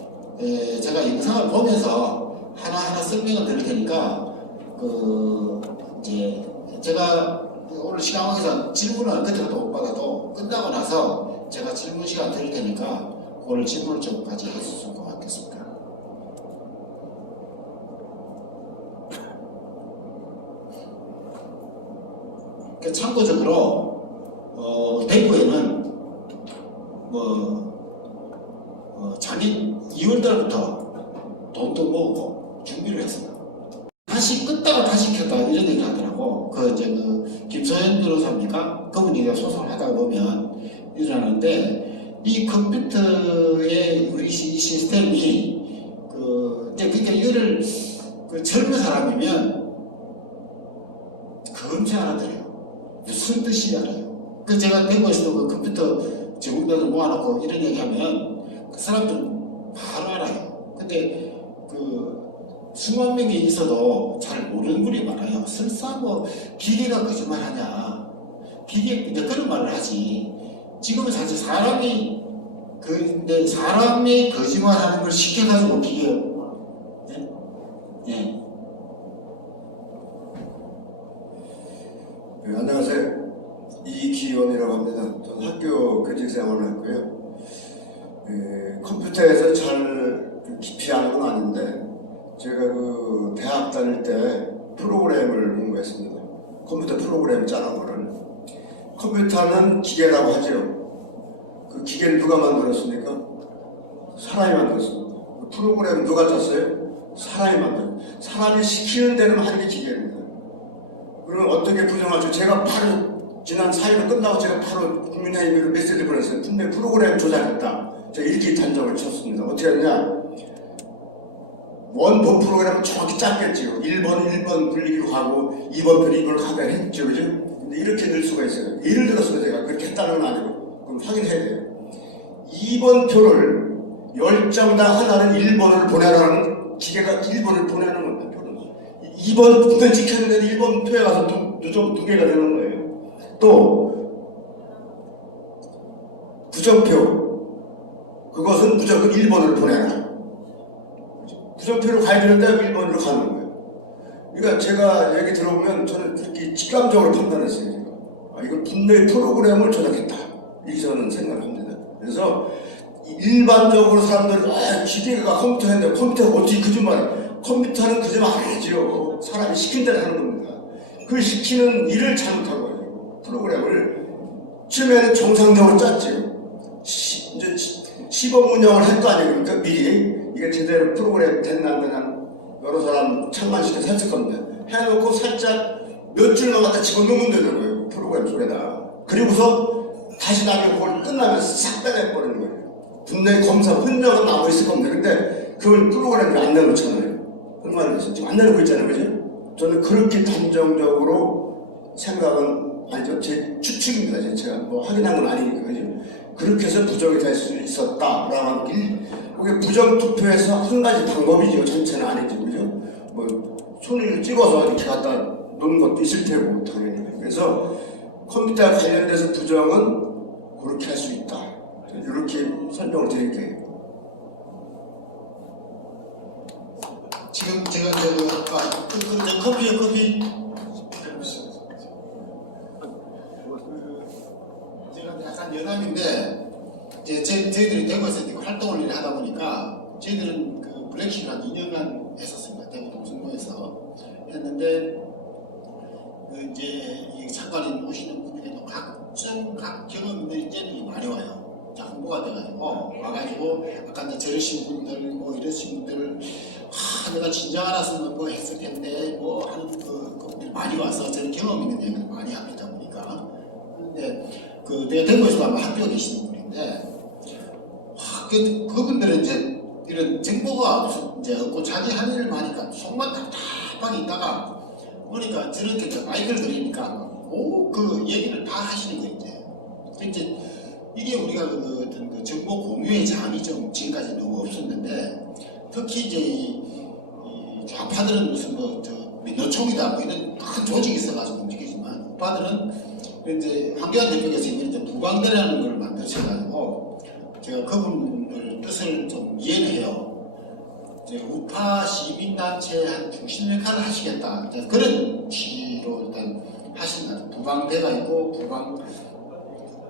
제가 영상을 보면서 하나하나 설명을 드릴 테니까 그 이제 제가 오늘 시간에서 질문을 그때부터 못 받아도 끝나고 나서 제가 질문 시간 드릴 테니까 오늘 질문을 좀 같이 해주실 것 같겠습니다. 참고적으로 대구에는 작년 2월달부터 돈도 모으고 준비를 했습니다. 다시 껐다가 다시 켰다 이런 얘기를 하더라고. 그 이제 그 김소연 변호사입니까? 그분이 소송을 하다가 보면 일어나는데 이 컴퓨터의 우리 이 시스템이 그러니까 이거를 그 젊은 사람이면 검체 알아들어요. 무슨 뜻이 알아요. 그 제가 대구에서도 그 컴퓨터 제공자들 모아놓고 이런 얘기하면 그 사람들 바로 알아요. 근데 그 수만 명이 있어도 잘 모르는 분이 많아요. 설사 뭐 기계가 거짓말하냐, 기계 이제 그런 말을 하지. 지금은 사실 사람이 거짓말하는 걸 시켜가지고 기계 네. 네, 안녕하세요. 이기원이라고 합니다. 저는 학교 교직 생활을 했고요. 컴퓨터에서 잘 깊이 아는 건 아닌데 제가 그 대학 다닐 때 프로그램을 공부했습니다. 컴퓨터 프로그램 짜는 거를. 컴퓨터는 기계라고 하죠. 그 기계를 누가 만들었습니까? 사람이 만들었습니다. 그 프로그램 누가 짰어요? 사람이 만들었어요. 사람이 시키는 대로 하는 게 기계입니다. 그러면 어떻게 부정하죠? 제가 바로 지난 4일을 끝나고 제가 바로 국민의힘으로 메시지를 보냈어요. 분명히 프로그램 조작했다. 제가 이렇게 단정을 쳤습니다. 어떻게 했냐? 원본 프로그램은 정확히 짰겠지요. 1번 불리기로 하고 2번 불리기로 하고 했죠. 그죠? 근데 이렇게 넣을 수가 있어요. 예를 들어서 제가 그렇게 했다는 건 아니고 그럼 확인해야 돼요. 2번 표를 10장당 하나는 1번을 보내라는 기계가 1번을 보내는 겁니다. 표를. 2번 부대 찍혔는데 1번 표에 가서 누적 2개가 되는 거예요. 또 부정표 그것은 무조건 1번을 보내라. 부정표로 가야 되는데 1번으로 가는 거예요. 그러니까 제가 얘기 들어보면 저는 그렇게 직감적으로 판단했어요. 이건 분명히 프로그램을 조작했다. 이렇게 저는 생각을 합니다. 그래서 일반적으로 사람들은 기계가 컴퓨터인데 컴퓨터가 어떻게 거짓말해? 컴퓨터는 거짓말 안 하죠. 사람이 시킨 대로 하는 겁니다. 그 시키는 일을 잘못한 거예요. 프로그램을 처음에는 정상적으로 짰죠. 이제 시범 운영을 할 거 아니에요. 그러니까 미리 이게 제대로 프로그램 됐나 안 되나 여러 사람 참관시켜서 했을 겁니다. 해놓고 살짝 몇 줄만 갖다 집어넣으면 되는 거예요. 프로그램 속에다. 그리고서 다시 나중에 그걸 끝나면 싹 빼내버리는 거예요. 분명히 검사 흔적은 남아있을 겁니다. 근데 그걸 프로그램에 안 내놓잖아요. 얼마나 됐어요? 지금 안 내놓고 있잖아요. 그죠? 저는 그렇게 단정적으로 생각은 아니죠. 제 추측입니다. 제가 뭐 확인한 건 아니니까. 그죠? 그렇게 해서 부정이 될 수 있었다라는 그게 부정투표에서 한 가지 방법이죠. 전체는 아니죠. 그죠? 뭐 손을 찍어서 이렇게 갖다 놓은 것도 있을 테고 당연히. 그래서 컴퓨터 관련돼서 부정은 그렇게 할 수 있다. 이렇게 설명을 드릴게요. 지금 제가 커피 제가 약간 연합인데 이제 저희들이 대구에서 활동을 하다 보니까 저희들은 그 블랙십을 한 2년간 했었습니다. 대구 동성로에서 했는데 이제 이 참관인 오시는 분들에도 각 경험 있는 인재들이 많이 와요. 자, 홍보가 돼가지고 와가지고 아까 이제 저러신 분들 뭐 이러신 분들 내가 진작 알았으면 뭐 했을 텐데 뭐 하는 그분들이 많이 와서 저는 경험 있는 얘기를 많이 합니다 보니까. 근데 내가 대구에서 아마 학교에 계시는 분인데 그분들은 이제 이런 정보가 이제 없고 자기 할 일을 하니까 속만 답답하게 있다가 보니까 저렇게 마이크를 들으니까 그 얘기를 다 하시는 거예요. 이제 이게 우리가 어떤 정보 공유의 장이 좀 지금까지 너무 없었는데 특히 이제 이 좌파들은 무슨 민노총이다 뭐 이런 큰 조직이 있어가지고 움직이지만 우파들은 이제 황교안 대표께서 이제 부방대라는 걸 만드셔가지고 제가 그분을 뜻을 좀 이해는 해요. 이제 우파 시민단체 한 중심 역할을 하시겠다 이제 그런 취지로 일단 하신다. 부방대가 있고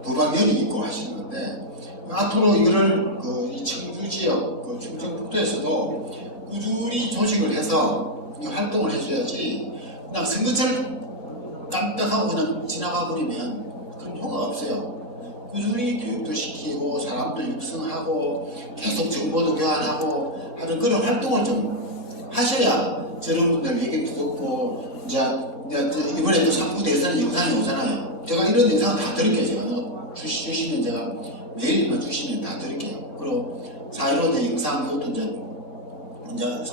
부방연이 있고 하시는 건데 앞으로 이거를 이 청주 지역 충청북도에서도 꾸준히 조직을 해서 활동을 해줘야지 그냥 선거철 깜빡하고 그냥 지나가 버리면 큰 효과가 없어요. 꾸준히 교육도 시키고 사람도 육성하고 계속 정보도 교환하고 하는 그런 활동을 좀 하셔야 저런 분들 얘기도 듣고 이제 이번에 또 3구 대선 영상이 오잖아요. 제가 이런 영상은 다 드릴게요. 제가 주시면 제가 메일만 주시면 다 드릴게요. 그리고 4.15 영상 이것도 이제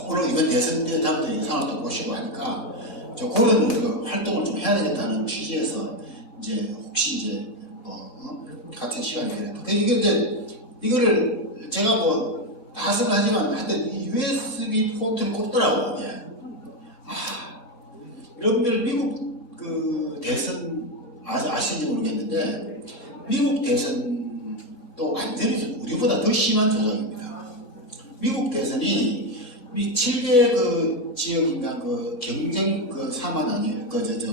오늘 이번 대선 때 다음부터 영상을 또 보시고 하니까 저 그런 활동을 좀 해야 되겠다는 취지에서 이제 혹시 이제 같은 시간이 되는데 이거를 제가 다 설명하지만 하여튼 USB 포트를 꼽더라고. 예. 여러분들 미국 대선 아시는지 모르겠는데 미국 대선도 완전히 우리보다 더 심한 조작입니다. 미국 대선이 이 7개 지역인가 경쟁 사만 아니고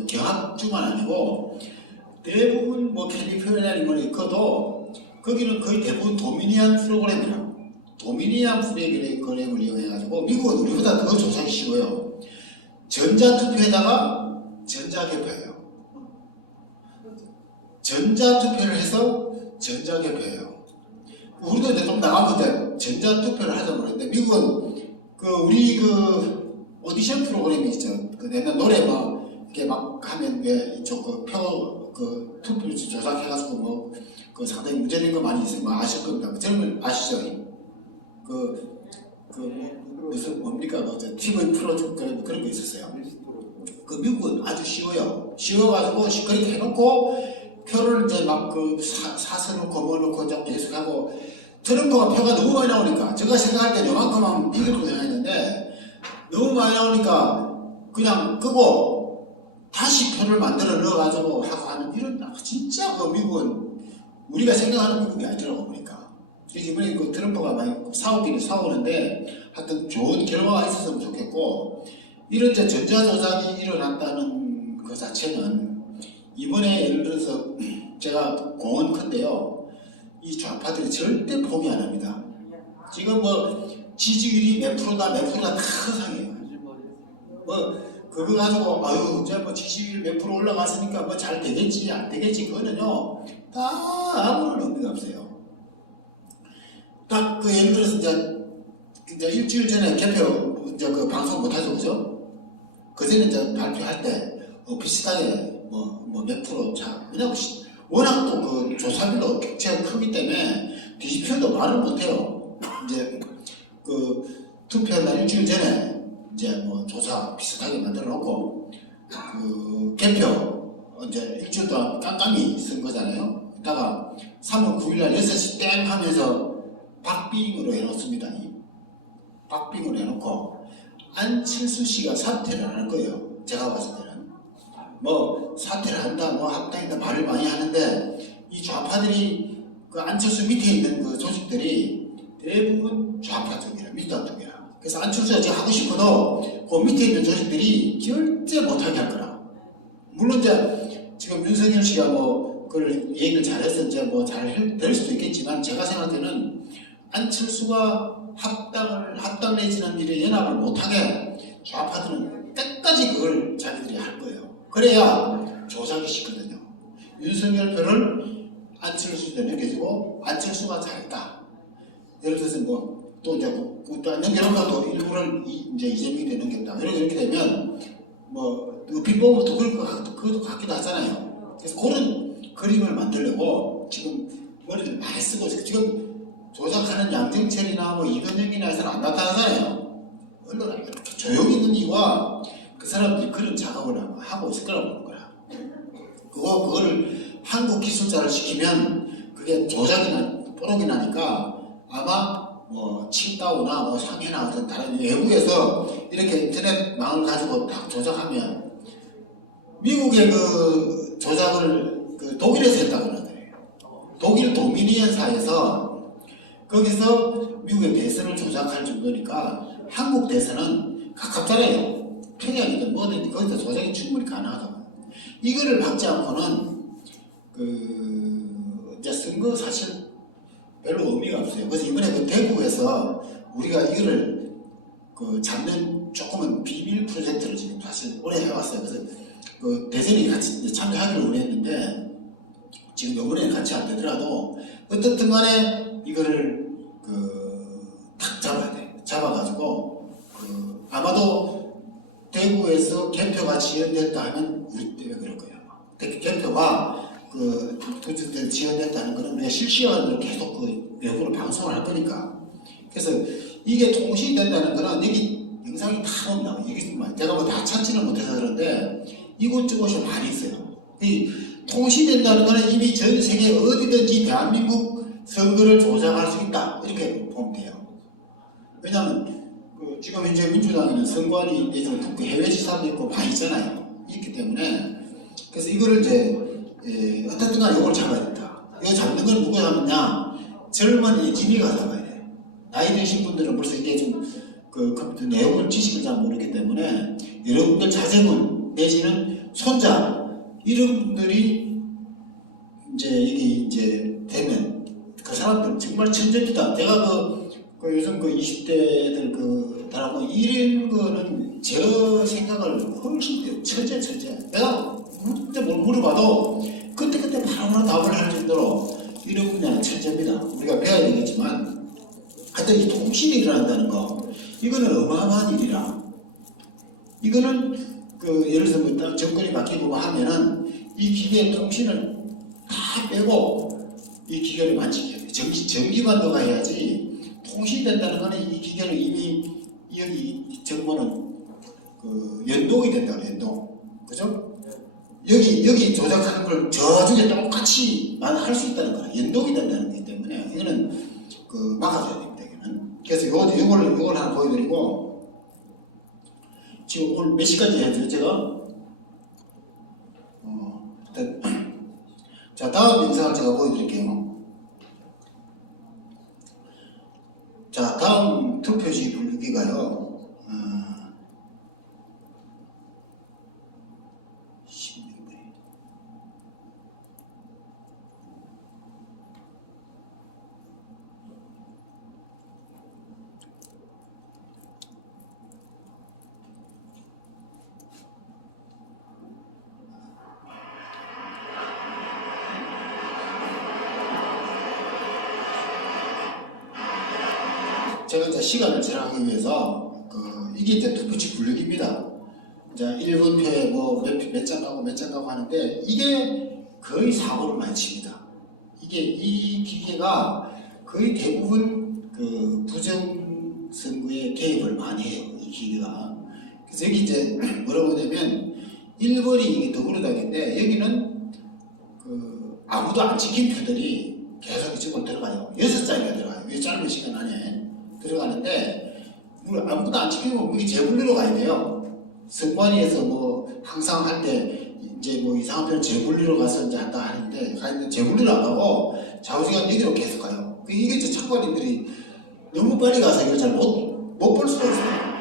경합주만 아니고 대부분 캘리포니아니 그도 거기는 거의 대부분 도미니안 프로그램이라고 도미니안 프로그램을 이용해가지고 미국은 우리보다 더 조작이 쉬워요. 전자투표에다가 전자개표예요. 전자투표를 해서 전자개표예요. 우리도 이제 좀 나가거든. 전자투표를 하자고 그랬는데 미국은 우리 오디션 프로그램이 있죠. 내가 노래 이렇게 막 하면 왜 이쪽 투표 조작해가지고 상당히 문제된 거 많이 있으면 아실 겁니다. 저는 아시죠? 무슨 뭡니까? TV 프로 그런 거 있었어요. 미국은 아주 쉬워요. 쉬워가지고 그렇게 해놓고 표를 이제 사서놓고 넣고 이제 계속하고 트럼프가 표가 너무 많이 나오니까 제가 생각할 때 요만큼 하면 이길 거 생각했는데 너무 많이 나오니까 그냥 끄고 다시 표를 만들어 넣어가지고 하고 하는 이런 진짜 미국은 우리가 생각하는 미국이 아니더라고 보니까. 그래서 이번에 트럼프가 많이 싸우는데 하여튼 좋은 결과가 있었으면 좋겠고 이런 전자조작이 일어났다는 그 자체는 이번에 예를 들어서 제가 공언컨대요. 이 좌파들이 절대 포기 안 합니다. 지금 지지율이 몇 프로다 다 상해요. 그거 가지고 이제 지지율 몇 프로 올라갔으니까 잘 되겠지 안 되겠지 그거는요 다 아무런 의미가 없어요. 딱 예를 들어서 이제 일주일 전에 개표 방송 못하죠, 그죠? 그 전에 이제 발표할 때 비슷하게 몇 프로 차 왜냐면 워낙 또 조사비도 객체가 크기 때문에 뒤집혀도 말을 못해요. 이제 투표날 일주일 전에 이제 조사 비슷하게 만들어 놓고 개표 이제 일주일 동안 깜깜이 쓴 거잖아요. 이따가 3월 9일날 6시 땡 하면서 박빙으로 해놓습니다. 박빙으로 해놓고 안철수 씨가 사퇴를 안 할 거예요. 제가 봤을 때는 사퇴를 한다 합당이다 말을 많이 하는데 이 좌파들이 안철수 밑에 있는 조직들이 대부분 좌파 쪽이라 민주당 쪽이라 그래서 안철수가 지금 하고 싶어도 그 밑에 있는 조직들이 절대 못하게 할 거라. 물론 지금 윤석열 씨가 그걸 얘기를 잘해서 이제 잘 될 수도 있겠지만 제가 생각할 때는 안철수가 합당 내지는 일에 연합을 못하게 좌파들은 끝까지 그걸 자기들이 할 거예요. 그래야 조작이 쉽거든요. 윤석열 표를 안철수한테 넘겨주고 안철수가 잘했다. 예를 들어서 또 이제 넘겨놓은 것도 일부를 이제 이재명한테 넘겼다. 이렇게 되면 빈법부터 그것도 같기도 하잖아요. 그래서 그런 그림을 만들려고 지금 머리를 많이 쓰고 지금 조작하는 양정철이나 이건영이나 이 사람 안 나타나잖아요. 언론에 이렇게 조용히 있는 이유가 그 사람들이 그런 작업을 하고 있을 거라고 보는 거야. 그거를 한국 기술자를 시키면 그게 조작이나 뽀록이 나니까 아마 뭐 칭다오나 뭐 상해나 어떤 다른 외국에서 이렇게 인터넷망을 가지고 딱 조작하면 미국의 그 조작을 그 독일에서 했다고 그러더래요. 독일 도미니언사에서 거기서 미국의 대선을 조작할 정도니까 한국 대선은 가깝잖아요. 평양이든 뭐든 거기서 조작이 충분히 가능하다고. 이거를 막지 않고는 그 이제 선거 사실 별로 의미가 없어요. 그래서 이번에 그 대구에서 우리가 이거를 그 잡는 조금은 비밀 프로젝트를 지금 사실 오래 해왔어요. 그래서 그 대선이 같이 참여하기를 원했는데 지금 이번에 같이 안 되더라도 어떻든 간에 이거를 딱 잡아야 돼. 잡아가지고 아마도 대구에서 개표가 지연됐다 하면 우리 때문에 그럴 거예요. 개표가 지연됐다는 거는 우리가 실시간으로 계속 그 외부로 방송을 할 거니까. 그래서 이게 통신이 된다는 거는 여기 영상이 다 나와요. 여기 내가 뭐 다 찾지는 못해서 그런데 이곳저곳이 많이 있어요. 이 통신된다는 거는 이미 전 세계 어디든지 대한민국 선거를 조작할 수 있다. 이렇게 보면 돼요. 왜냐하면 지금 현재 민주당에는 선관위 내에서 해외 지사도 있고 많이 있잖아요. 있기 때문에 그래서 이거를 이제 어떻든 간에 이걸 잡아야 된다. 이거 잡는 건 누가 잡느냐? 젊은 예진이가 잡아야 돼. 나이 드신 분들은 벌써 이게 좀 그 내용을 지식을 잘 모르기 때문에 여러분들 자제분 내지는 손자 이런 분들이 이제 여기 이제 되면 그 사람들 정말 천재입니다. 내가 요즘 20대들 다라고 이런 거는 제 생각을 훨씬 돼요. 천재. 내가 그때 뭘 물어봐도 그때 바로 답을 할 정도로 이런 분야는 천재입니다. 우리가 배워야 되겠지만 하여튼 이 통신이 일어난다는 거 이거는 어마어마한 일이라. 이거는 예를 들어서 뭐 정권이 바뀌고 뭐 하면은 이 기계의 통신을 다 빼고 이 기계를 만지게 해요. 전기만 들어가야지 통신된다는 거는 이 기계는 이미 여기 정보는 연동이 된다. 연동. 그죠? 여기 조작하는 걸 저쪽에 똑같이 할 수 있다는 거야. 연동이 된다는 거기 때문에 이거는 막아줘야 됩니다. 이거는. 그래서 요걸 하나 보여드리고 지금 오늘 몇 시까지 해야죠 제가? 자 다음 영상을 제가 보여드릴게요. 자 다음 투표지 분류기가요. 제가 이제 시간을 절약하기 위해서 이게 이제 투표지 분류기입니다. 이제 1분표에 뭐 몇 장 가고 몇 장 가고 하는데 이게 거의 사고를 많이 칩니다. 이 기계가 거의 대부분 부정 선거에 개입을 많이 해요. 이 기계가. 그래서 여기 이제 뭐라고 하냐면 1번이 더불어당인데 여기는 아무도 안 찍힌 표들이 계속 이쪽으로 들어가요. 6장이가 들어가요. 이 짧은 시간 안에 들어가는데 아무도 안 찍히면 그게 재분류로 가야 돼요. 선관위에서 뭐 항상 할 때 이제 뭐 이상한 표현 재분류로 가서 이제 한다 하는데 재분류를 안 가고 좌우지간 여기로 계속 가요. 이게 이제 참관인들이 너무 빨리 가서 이걸 잘 못 볼 수가 있어요.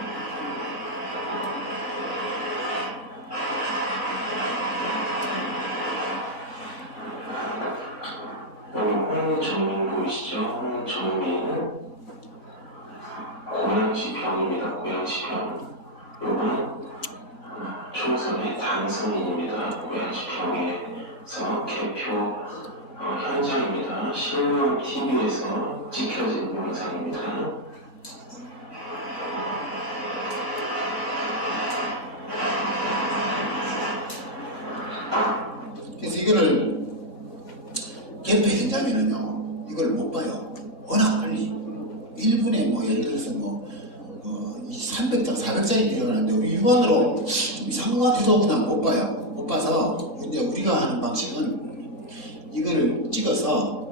홍정민 보이시죠? 홍정민 고양시병입니다. 고양시병. 요건 총선의 당선인입니다. 고양시병에서 개표 현장입니다. 실명 TV에서 찍혀진 영상입니다. 그래서 이거를 개표 현장에는요 이걸 못 봐요. 워낙 빨리 1분에 뭐 예를 들어서 300장 400장이 들어가는데 우리 육안으로 좀 이상한 것 같아서 그냥 못 봐요. 못 봐서 이제 우리가 하는 방식은 이걸 찍어서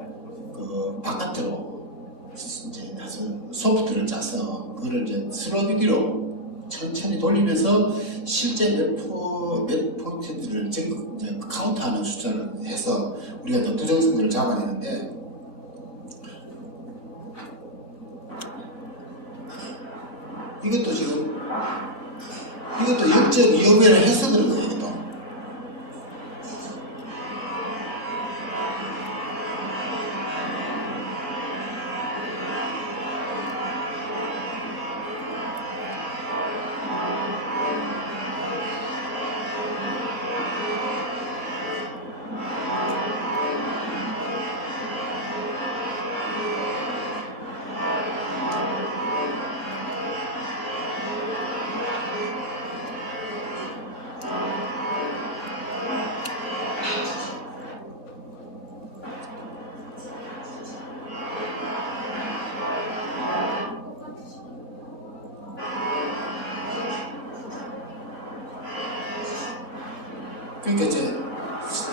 바깥으로 이제 아주 소프트를 짜서 그거를 이제 슬로우 비디오로 천천히 돌리면서 실제 몇 포인트를 이제 카운트하는 숫자를 해서 우리가 또 부정선들을 잡아내는데, 이것도 지금 이것도 0.25배를 해서 그런 거예요. 이것도. 그러니까 이제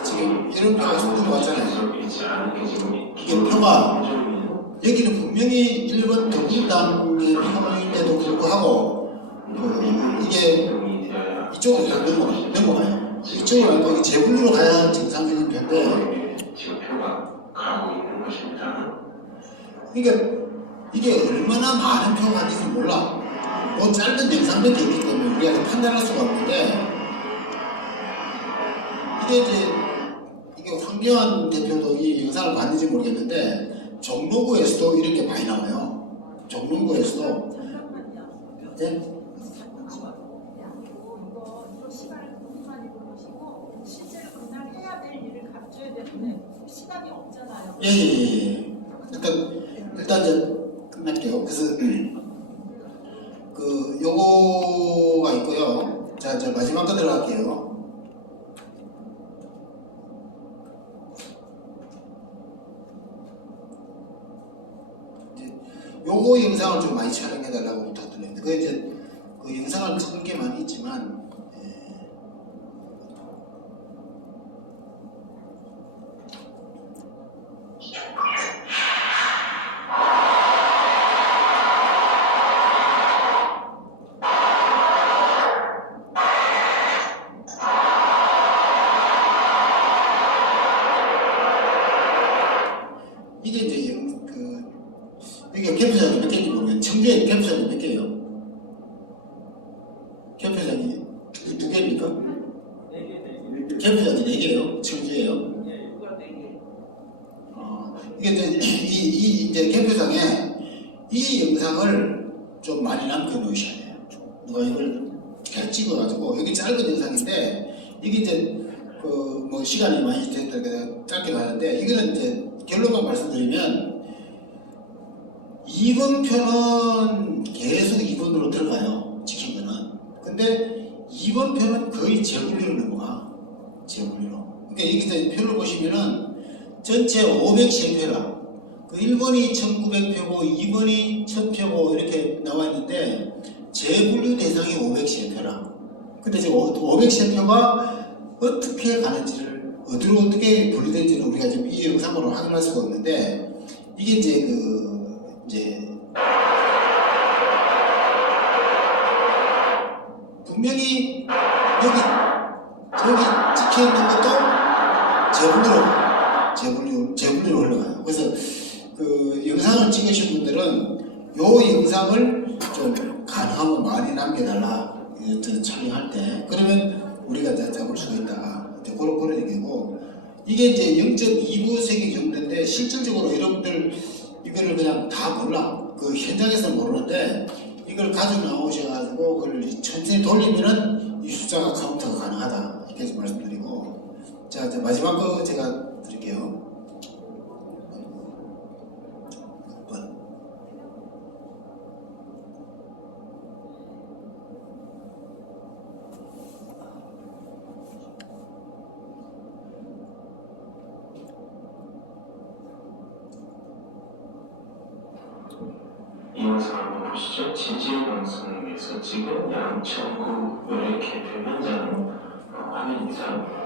지금 이런 표가 손으로 왔잖아요. 이게 표가 여기는 분명히 1번 더불어당의 표인데도 불구하고 이게 이쪽으로 그냥 넘어가요. 이쪽으로 안 가고 재분류로 가야 정상적인 표인데, 지금 표가 가고 있는 것입니다. 그러니까 이게 얼마나 많은 표가 있는지 몰라. 뭐 짧은 영상밖에 있기 때문에 우리가 판단할 수가 없는데, 이게 황교안 대표도 이 영상을 봤는지 모르겠는데 종로구에서도 이렇게 많이 나와요. 종로구에서도. 네? 이거 시간을 너무 많이 보시고 실제로 그날 해야 될 일을 갖춰야 되는데 시간이 없잖아요. 예. 일단 이제 끝낼게요. 그래서 그 요거가 있고요. 자, 마지막 거 들어갈게요. 요거 영상을 좀 많이 촬영해달라고 부탁드립니다. 그 이제 그 영상을 찍은 게 많이 있지만, 이게 이제 이게 캠프장이 몇 개인지 모르겠는데 청주에 캠프장이 몇 개예요? 캠프장이 두 개입니까? 4개. 캠프장이 4개예요? 청주에요? 네, 누가 4개. 이게 이제 캠프장에 이 영상을 좀 많이 남겨놓으셔야 돼요. 누가 이걸 잘 찍어가지고, 여기 짧은 영상인데 이게 이제 뭐 시간이 많이 됐다 그래서 짧게 가는데, 이거는 이제 결론만 말씀드리면 2번 표는 계속 2번으로 들어가요. 지킨 거는. 근데 2번 표는 거의 재분류로 넘어가. 재분류로. 그러니까 여기서 표를 보시면은 전체 510표라. 그 1번이 1900표고 2번이 1000표고 이렇게 나와 있는데 재분류 대상이 510표라. 근데 지금 510표가 어떻게 가는지를, 어디로 어떻게 분류된지는 우리가 지금 이 영상으로 확인할 수가 없는데, 이게 이제 분명히 여기 찍혀 있는 것도 재분류로 흘러가요. 그래서 그 영상을 찍으신 분들은 요 영상을 좀 가능하면 많이 남겨달라. 촬영할 때. 그러면 우리가 다 잡을 수가 있다. 그런 얘기고, 이게 이제 0.29세기 정도인데 실질적으로 여러분들 이거를 그냥 다 몰라. 그 현장에서 모르는데 이걸 가지고 나오셔가지고 그걸 천천히 돌리면은 이 숫자가 카운트가 가능하다. 이렇게 말씀드리고, 자, 마지막 거 제가 드릴게요. 이 영상을 한번 보시죠. 지지의 방송에서 지금 양천구의 개표 현장 화면입니다.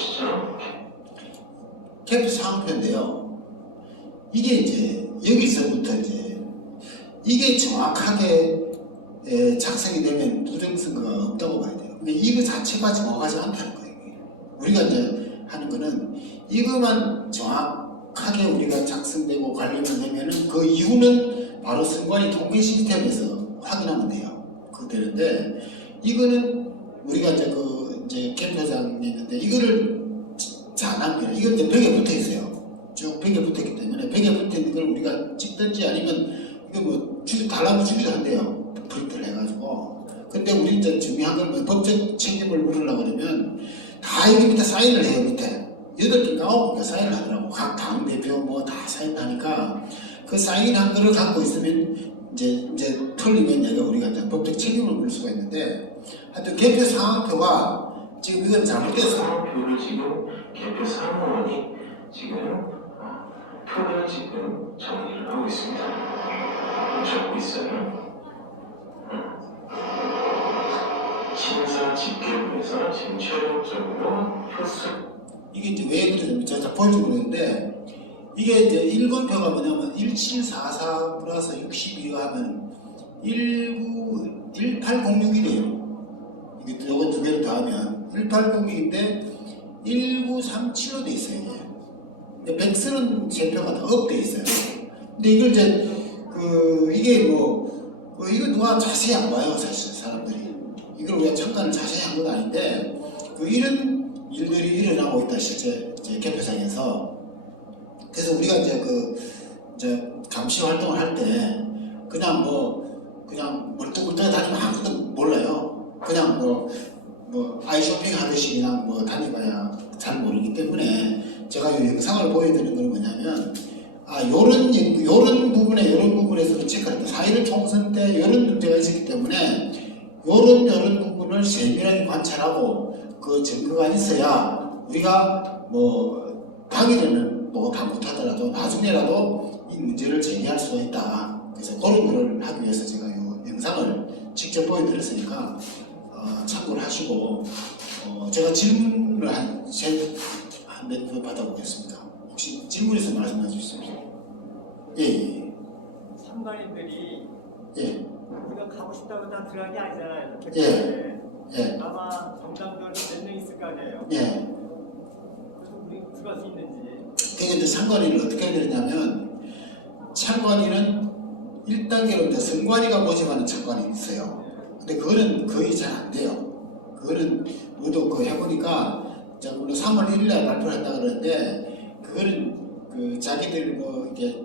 보시죠. 캠프 상표인데요. 이게 이제 여기서부터 이제 이게 정확하게 작성이 되면 부정선거가 없다고 봐야 돼요. 근데 이거 자체가 정확하지 않다는 거예요. 우리가 이제 하는 거는 이것만 정확하게 우리가 작성되고 관리만 되면은 그 이후는 바로 선관위 통계 시스템에서 확인하면 돼요. 그거 되는데 이거는 우리가 이제 이제 캠프장이 있는데 이거를 잘 안 합니다. 이건 이제 벽에 붙어 있어요. 쭉 벽에 붙어 있기 때문에 벽에 붙어 있는 걸 우리가 찍든지 아니면 이거 뭐 달라고 주기도 한대요. 프린트를 해가지고. 근데 우리 이제 중요한 건 뭐 법적 책임을 물으려고 그러면 다 여기 밑에 사인을 해요. 밑에 8개인가 9개가 사인을 하더라고. 각 당대표 뭐 다 사인하니까 그 사인한 거를 갖고 있으면 이제 틀리면 얘가 우리가 이제 법적 책임을 물을 수가 있는데 하여튼 개표 상황표가 지금 이건 잘못됐어요. 상황표를 지금 개표 사무원이 지금 표를 지금 정리를 하고 있습니다. 적고 있어요. 심사 집계부에서 지금 최종적으로 표수 이게 이제 왜 그러냐면 제가 보여주고 그러는데 이게 이제 1번표가 뭐냐면 1744 플러스 62가 하면 1806이 돼요. 이게 요거 두 개를 더하면 1806인데 1937로 돼 있어요. 이게. 근데 백서는 제표가 다 업 돼 있어요. 근데 이걸 이제 이게 이거 누가 자세히 안 봐요. 사실 사람들이 이걸 우리가 잠깐 자세히 한 건 아닌데 이런 일들이 일어나고 있다 실제 개표장에서. 그래서 우리가 이제 감시 활동을 할 때 그냥 멀뚱멀뚱 다니면 아무도 몰라요. 그냥 아이쇼핑 하듯이 그냥 다니봐야 잘 모르기 때문에 제가 이 영상을 보여드리는 건 뭐냐면 요런 부분에서 체크할 때 4.15 총선 때 요런 문제가 있었기 때문에 요런 부분을 세밀하게 관찰하고 그 증거가 있어야 우리가 당일에는 다 못하더라도 나중에라도 이 문제를 제기할 수가 있다. 그래서 그런 거를 하기 위해서 제가 이 영상을 직접 보여드렸으니까 참고를 하시고 제가 질문을 몇 번 받아보겠습니다. 혹시 질문 있으면 말씀해 주십시오. 예. 참관인들이 예. 우리가 가고 싶다고 다 들어간 게 아니잖아요. 예. 아마 정당별로 몇 명 있을 거 아니에요. 예. 그래서 우리 들어갈 수 있는지. 그게 이제 참관인을 어떻게 해야 되냐면 참관인은 1단계로 이제 선관위가 모집하는 참관인이 있어요. 근데 그거는 거의 잘 안 돼요. 그거는 우리도 해보니까 물론 3월 1일에 발표를 했다 그러는데 그거는 자기들 이제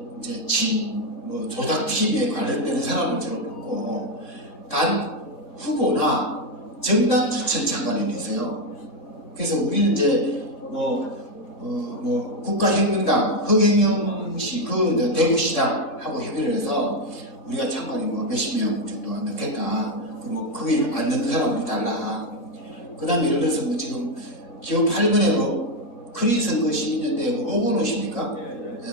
조작팀에 관련되는 사람을 주로 뽑고 단 후보나 정당 추천 참관인이 있어요. 그래서 우리는 이제 국가혁명당 허경영 씨 대구시장하고 협의를 해서 우리가 참관이 몇십 명 정도 넣겠다. 그게 안 넣는 사람들이 달라. 그 다음에 예를 들어서 지금 기호 8번에 크리선거 시민연대 오건 오십니까?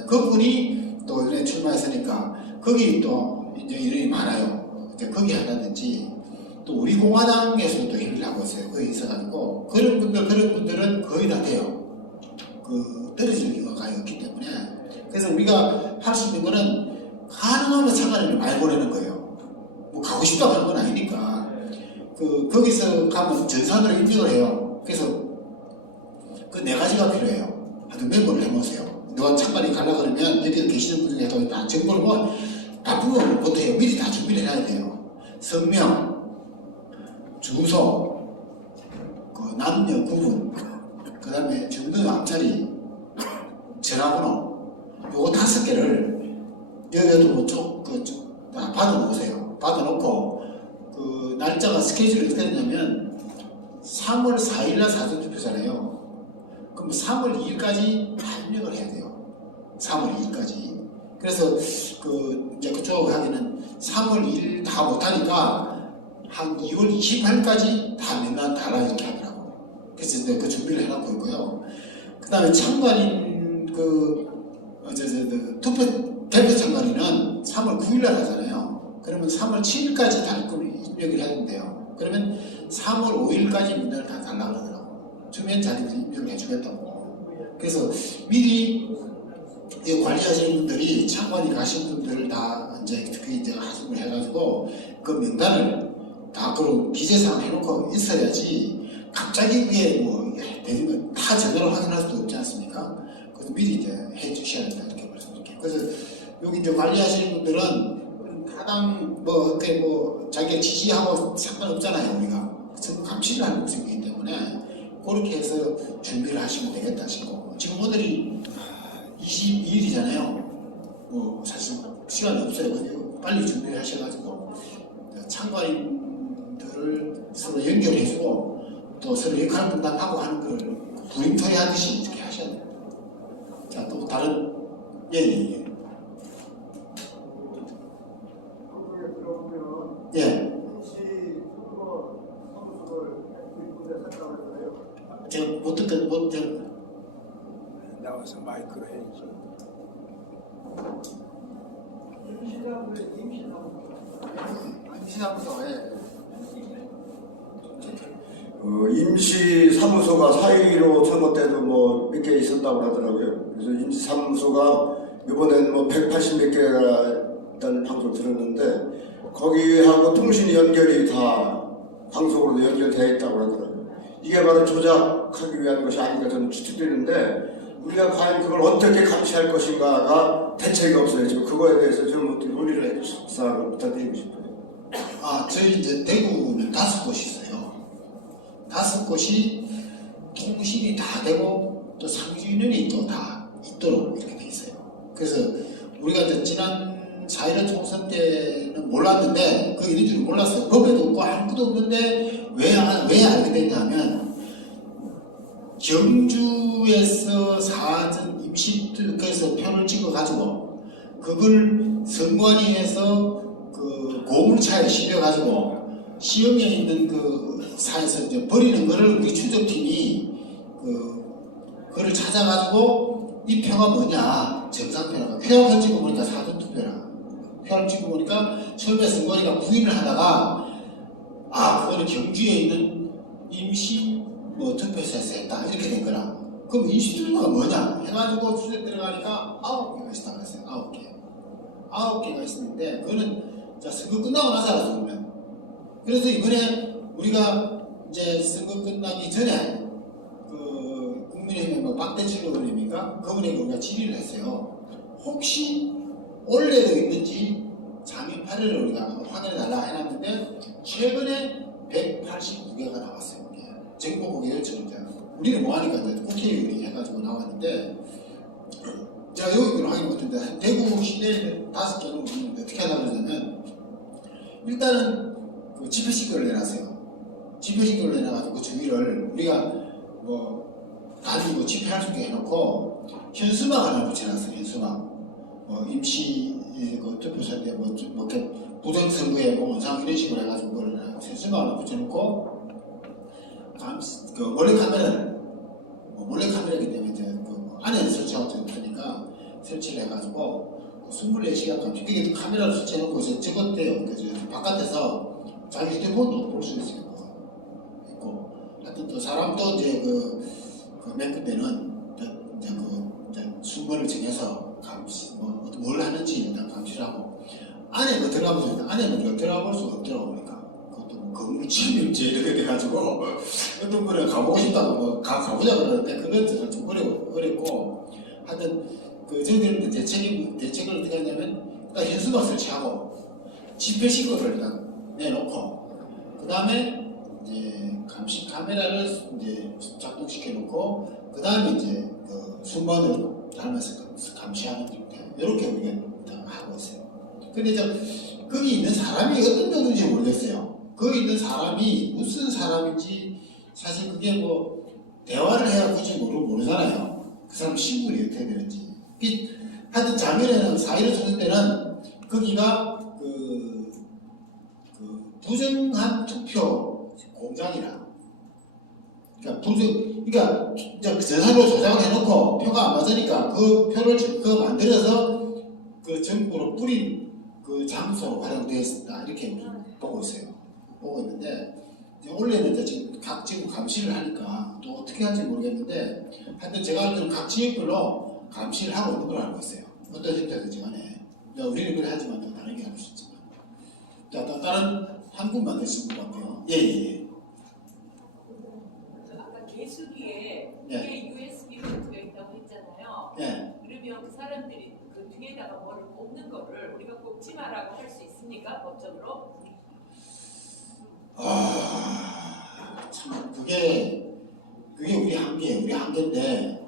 그분이 또 이번에 출마했으니까 거기 또 이제 인원이 많아요. 이제 거기 하다든지 또 우리 공화당에서도 일을 하고 있어요. 거기 있어가지고 그런 분들은 거의 다 돼요. 떨어질 경우가 없기 때문에. 그래서 우리가 할 수 있는 거는 가능하면 참관인을 많이 보내는 거예요. 가고 싶다고 하는 건 아니니까. 거기서 가면 전산으로 입력을 해요. 그래서 그 4가지가 필요해요. 하여튼 메모를 해놓으세요. 너가 참관인 가려고 그러면 여기 계시는 분 중에 다 정보를 나쁜 건 못해요. 미리 다 준비를 해야 돼요. 성명, 주소, 남녀 구분, 그 다음에 주민등록 앞자리, 전화번호, 요거 5개를 여기도 다 받아놓으세요. 받아놓고 날짜가 스케줄이 어떻게 되냐면 3월 4일날 사전투표잖아요. 그럼 3월 2일까지 다 입력을 해야 돼요. 3월 2일까지. 그래서 이제 그쪽 하기는 3월 2일 다 못하니까 한 2월 28일까지 다 맨날 달라 이렇게 하더라고. 그래서 이제 그 준비를 해놓고 있고요. 그 다음에 참관인 대표 참관인은 3월 9일날 하잖아요. 그러면 3월 7일까지 다 입력을 해야 된대요. 그러면 3월 5일까지 문제를 다 달라고 그러더라고. 처음엔 자기들이 임명을 해주겠다고. 그래서 미리 관리하시는 분들이 장관이 가신 분들을 다 이제 하숙을 해가지고 그 명단을 다 그런 기재상 해놓고 있어야지 갑자기 위에 뭐 되는 거 다 제대로 확인할 수도 없지 않습니까? 그래서 미리 이제 해주셔야 된다 이렇게 말씀드릴게요. 그래서 여기 이제 관리하시는 분들은 타당 뭐 이렇게 뭐 자기가 지시하고 상관없잖아요. 우리가 전부 감시를 하는 것이기 때문에 그렇게 해서 준비를 하시면 되겠다 싶고 지금 오늘이 22일이잖아요. 뭐 사실 시간이 없어요. 그래서 빨리 준비를 하셔가지고 참관인들을 서로 연결해주고 또 서로 역할 분담하고 하는 걸 부임처리 하듯이 이렇게 하셔야 돼요. 자, 또 다른 예. 예. 제가 못 나와서 마이크로 해야지. 임시사무소 임시사무소가 사위로 선거 때도 뭐 몇 개 있었다고 하더라고요. 그래서 임시사무소가 이번엔 뭐 180 몇 개가 있다는 방송을 들었는데 거기하고 통신이 연결이 다 방송으로 연결되어 있다고 하더라고요. 이게 바로 조작하기 위한 것이 아닌가 저는 추측되는데 우리가 과연 그걸 어떻게 감시할 것인가가 대책이 없어요. 지금 그거에 대해서 좀 어떻게 논의를 해주셔서 부탁드리고 싶어요. 저희 이제 대구는 5곳이 있어요. 5곳이 통신이 다 되고 또 상주인원이 또 다 있도록 이렇게 돼 있어요. 그래서 우리가 이제 지난 4.15 총선 때는 몰랐는데 그 이런 줄은 몰랐어요. 법에도 없고 아무것도 없는데 왜 알게 됐냐면 경주에서 사전 임시투표에서 표를 찍어가지고 그걸 선관위에서 그 고물차에 실려가지고 시험에 있는 그 사에서 이제 버리는 거를 우리 추적팀이 그거를 찾아가지고 이 표가 뭐냐 정상표라고 표를 찍어보니까 사전투표라 표를 찍어보니까 처음에 선관위가 부인을 하다가 그거는 경주에 있는 임시 뭐 투표소에서 했다 이렇게 된 거라. 그럼 임시투표가 뭐냐 해가지고 추적 들어가니까 9개가 있었다 그랬어요. 9개가 있었는데 그거는 선거 끝나고 나서 알았어요. 그래서 이번에 우리가 이제 선거 끝나기 전에 그 국민의힘의 뭐 박대철 의원입니까? 그분에게 우리가 질의를 했어요. 혹시 원래도 있는지 작년 8일에 우리가 확인해달라 해놨는데 최근에 189개가 나왔어요. 정보국에 요청인데 우리는 뭐하니까 이제 국회의원이 해가지고 나왔는데 제가 여기는 확인 못했는데 대구 시내에 5개는 어떻게 하려고 그러냐면 일단은 그 집회신고를 내놨어요. 집회신고를 내놔가지고 그 주위를 우리가 뭐 다니고 집회할 수 있게 해놓고 현수막 하나 붙여놨어요. 현수막 임시 그 투표소인데 뭐 이렇게 부정선거에 뭐 원상 이런 식으로 해가지고 그걸 현수막 하나 붙여놓고 그 몰래 카메라이기 때문에 이제 그 안에 설치하고 있으니까 설치를 해가지고 24시간 감시. 그게 카메라를 설치해놓고 이제 찍었대요. 그래서 바깥에서 자기 휴대폰도 볼 수 있어요. 있고 하여튼 또 사람도 이제 맨 끝에는 이제 순번을 정해서 감시 뭘 하는지 일단 감시를 하고 안에 들어가보니까 안에는 우리가 들어가볼 수가 없더라고 보니까. 건물 침입죄 이렇게 돼가지고 어떤 분은 가보고 싶다고 가보자 그러는데 그건 좀 어렵고 하여튼 저희들은 대책을 어떻게 하냐면 일단 현수막 설치하고 집회신고를 일단 내놓고 그 다음에 이제 감시 카메라를 이제 작동시켜 놓고 그 다음에 이제 그 순번을 달면서 감시하는 이렇게 우리가 하고 있어요. 근데 거기 있는 사람이 어떤 정도인지 모르겠어요. 거기 있는 사람이 무슨 사람인지 사실 그게 뭐 대화를 해야 굳이 모르잖아요. 그 사람 신분이 어떻게 되는지. 하여튼 작년에는 4.15 총선 때는 거기가 그 부정한 투표 공장이라. 그러니까 전산으로 조작을 해놓고 표가 안 맞으니까 그 표를 만들어서 그 정부로 뿌린 그 장소로 활용되어 있다 이렇게 보고 있어요. 보고 있는데 원래는 이제 지금 각 지구 감시를 하니까 또 어떻게 할지 모르겠는데 하여튼 제가 알기로는 각 지역별로 감시를 하고 있는 걸 알고 있어요. 어떤 형태든지 간에. 우리는 그래 하지만 또 다르게 할 수 있지만. 자, 다른 한 분만 계신 것 같아요. 예. 아까 개수기에 예. 뒤에 USB 포트가 있다고 했잖아요. 예. 그러면 그 사람들이 그 뒤에다가 뭐를 꼽는 거를 우리가 꼽지 마라고 할 수 있습니까? 법적으로? 참 그게 우리 한계예요. 우리 한계인데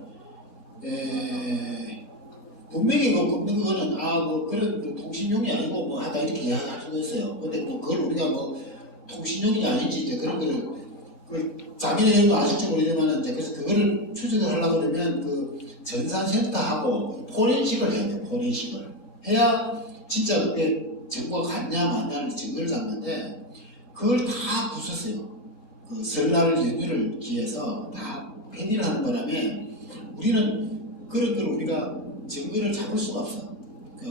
분명히 뭐 꼽는 거는 뭐 그런 그 통신용이 아니고 뭐 하다 이렇게 이야기할 수도 있어요. 근데 뭐 그걸 우리가 뭐 통신용이 아닌지 이제 그런 거를 그 자기네 도 아실지 모르지만 이제 그래서 그거를 추적을 하려고 그러면 그 전산센터하고 포렌식을 해야 돼요. 포렌식을 해야 진짜 그게 정보가 같냐 맞냐를 증거를 잡는데 그걸 다 부쉈어요. 그 설날 연휴를 기해서 다 폐기를 하는 바람에 우리는 그런 걸 우리가 증거를 잡을 수가 없어.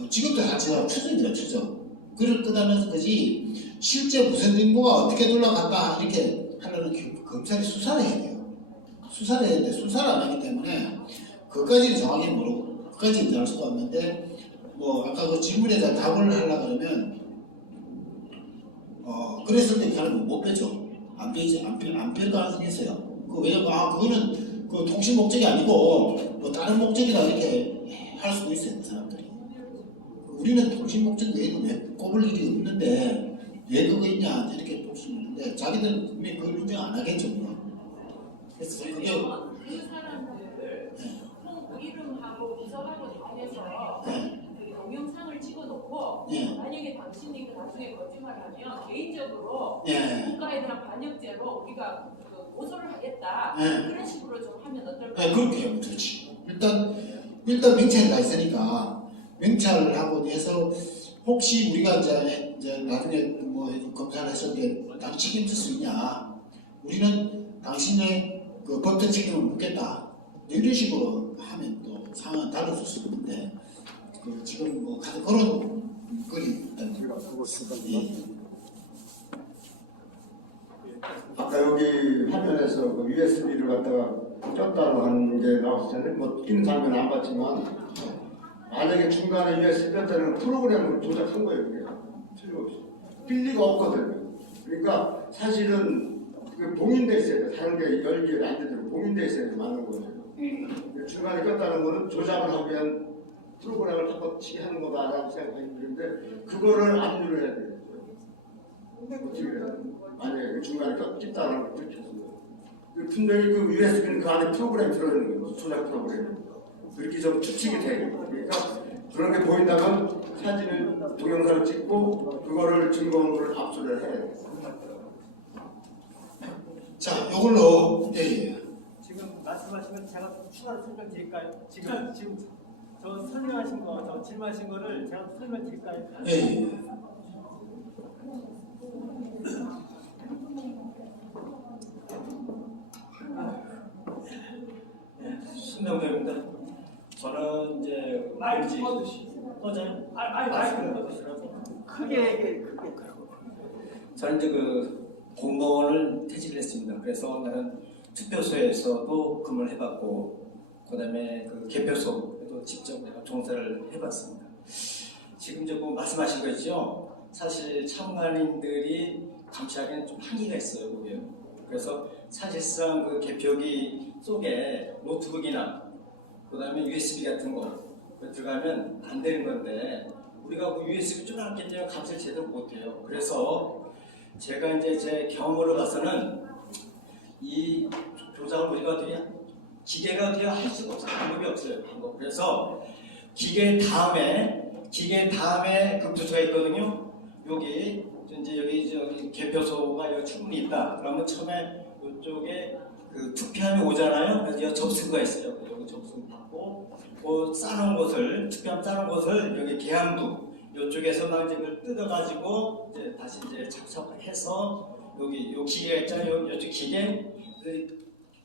지금도 다 제가 추정이라 추정. 그걸 끄다면서 그지 실제 무슨 정보가 어떻게 돌아갔다 이렇게 하려면 검찰이 수사를 해야 돼요. 수사를 해야 되는데 수사를 안 하기 때문에 그것까지는 정확히 모르고 그것까지는 알 수가 없는데 뭐 아까 그 질문에 대한 답을 하려고 그러면 그랬을 때 사람은 못 빼죠. 안 뺄 가능성이 있어요. 왜냐면 그거는 그 통신 목적이 아니고 뭐 다른 목적이라 이렇게 할 수도 있어요. 그 사람들이. 우리는 통신 목적 외에는 왜 꼽을 일이 없는데 왜 그거 있냐 이렇게 볼 수 있는데 자기들은 분명히 그걸 인정 안 하겠죠. 그래서 그게 그 사람들을 통 이름하고 비서하고 다 해서 그 동영상을 찍어놓고 만약에 당신이 그 나중에 거짓말하면 개인적으로 국가에 대한 반역죄로 우리가 그 고소를 하겠다 그런 식으로 좀 하면 어떨까요? 그렇게 하면 좋지. 일단 명찰이 다 있으니까 명찰하고 해서 혹시 우리가 이제 나중에 뭐 검사를 했을 때 당신 책임질 수 있냐? 우리는 당신의 그 법적 책임을 묻겠다. 이런 식으로 하면 또 상황은 달라질 수 있는데 지금 뭐 그런 거리 일단 우리가 그거 쓰던가. 아까 여기 화면에서 그 USB를 갖다가 꼈다고 하는 게 나왔었잖아요. 뭐 끼는 장면 안 봤지만 만약에 중간에 USB 꼈다는 프로그램을 조작한 거예요. 그게 틀림없이 낄 리가 없거든요. 그러니까 사실은 그 봉인돼 있어야 돼. 다른 게 열기에 안 되도록 봉인돼 있어야 돼. 맞는 거죠. 중간에 꼈다는 거는 조작을 하기 위한 프로그램을 바꿔치기 하는 거다라고 생각했는데 그거를 안 누려야 되겠죠. 어떻게 해요? 만약에 중간에 꼈다는 걸 들켰어요. 분명히 그 USB는 그 안에 프로그램이 들어있는 거예요. 조작 프로그램. 그렇게 좀 추측이 돼요. 그러니까 그런 게 보인다면 사진을 동영상을 찍고 그거를 증거물을 압수를 해야 돼요. 자, 요걸로 지금 말씀하신 건 제가 추가로 설명드릴까요? 지금 저 설명하신 거, 저 질문하신 거를 제가 설명드릴까요? 신명대입니다. 저는 이제 마이크 꺼져요? 마이크를 꺼주시라고. 크게 그러고. 저는 이제 그 공무원을 퇴직을 했습니다. 그래서 나는 투표소에서도 근무를 해봤고, 그다음에 그 개표소에도 직접 내가 종사를 해봤습니다. 지금 이제 뭐 말씀하신 거 있죠? 사실 참관인들이 감시하기에는 좀 한계가 있어요, 거기에. 그래서 사실상 그 개표기 속에 노트북이나 그다음에 USB 같은 거 들어가면 안 되는 건데 우리가 그 USB 쪼그랗기 때문에 감시를 제대로 못해요. 그래서 제가 이제 제 경험으로 봐서는 이 조작을 우리가 어떻게 기계가 어떻게 할 수가 없어요. 방법이 없어요. 방법. 그래서 기계 다음에 그 부서가 있거든요. 여기 저기 개표소가 여기 충분히 있다. 그러면 처음에 이쪽에 그 투표함이 오잖아요. 그래서 여기 접수가 있어요. 여기 접수 받고 싸놓은 것을 투표함 싸놓은 것을 여기 계함부 이쪽에서 막 이제 그걸 뜯어가지고 이제 다시 이제 착석해서 여기 요 기계가 있잖아요. 이쪽 기계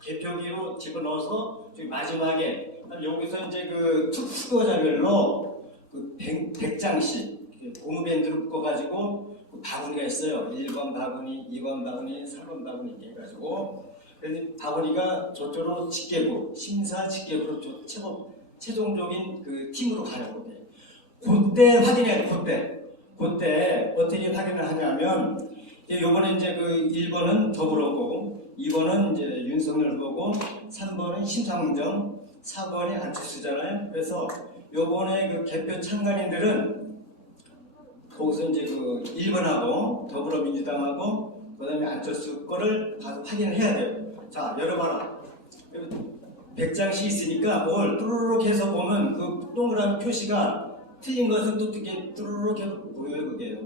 개표기로 집어넣어서 저기 마지막에 여기서 이제 그 투표자별로 그 100장씩 고무밴드를 묶어가지고 그 바구니가 있어요. 1번 바구니, 2번 바구니, 3번 바구니 이렇게 해가지고 그래서 바구니가 저쪽으로 직계부, 심사 직계부로 최종적인 그 팀으로 가려고 돼. 그때 확인해야 돼. 그때 어떻게 확인을 하냐면 요번에 이제 그 1번은 더불어보고 2번은 이제 윤석열 보고 3번은 심상정, 4번이 안철수잖아요. 그래서 요번에 그 개표 참관인들은 거기서 이제 그 1번하고 더불어민주당하고 그 다음에 안철수 거를 가서 확인을 해야 돼요. 자, 열어봐라. 100장씩 있으니까 그걸 뚜루룩 해서 보면 그 동그란 표시가 틀린 것은 또 어떻게 뚜루룩 해서 보여요, 그게요.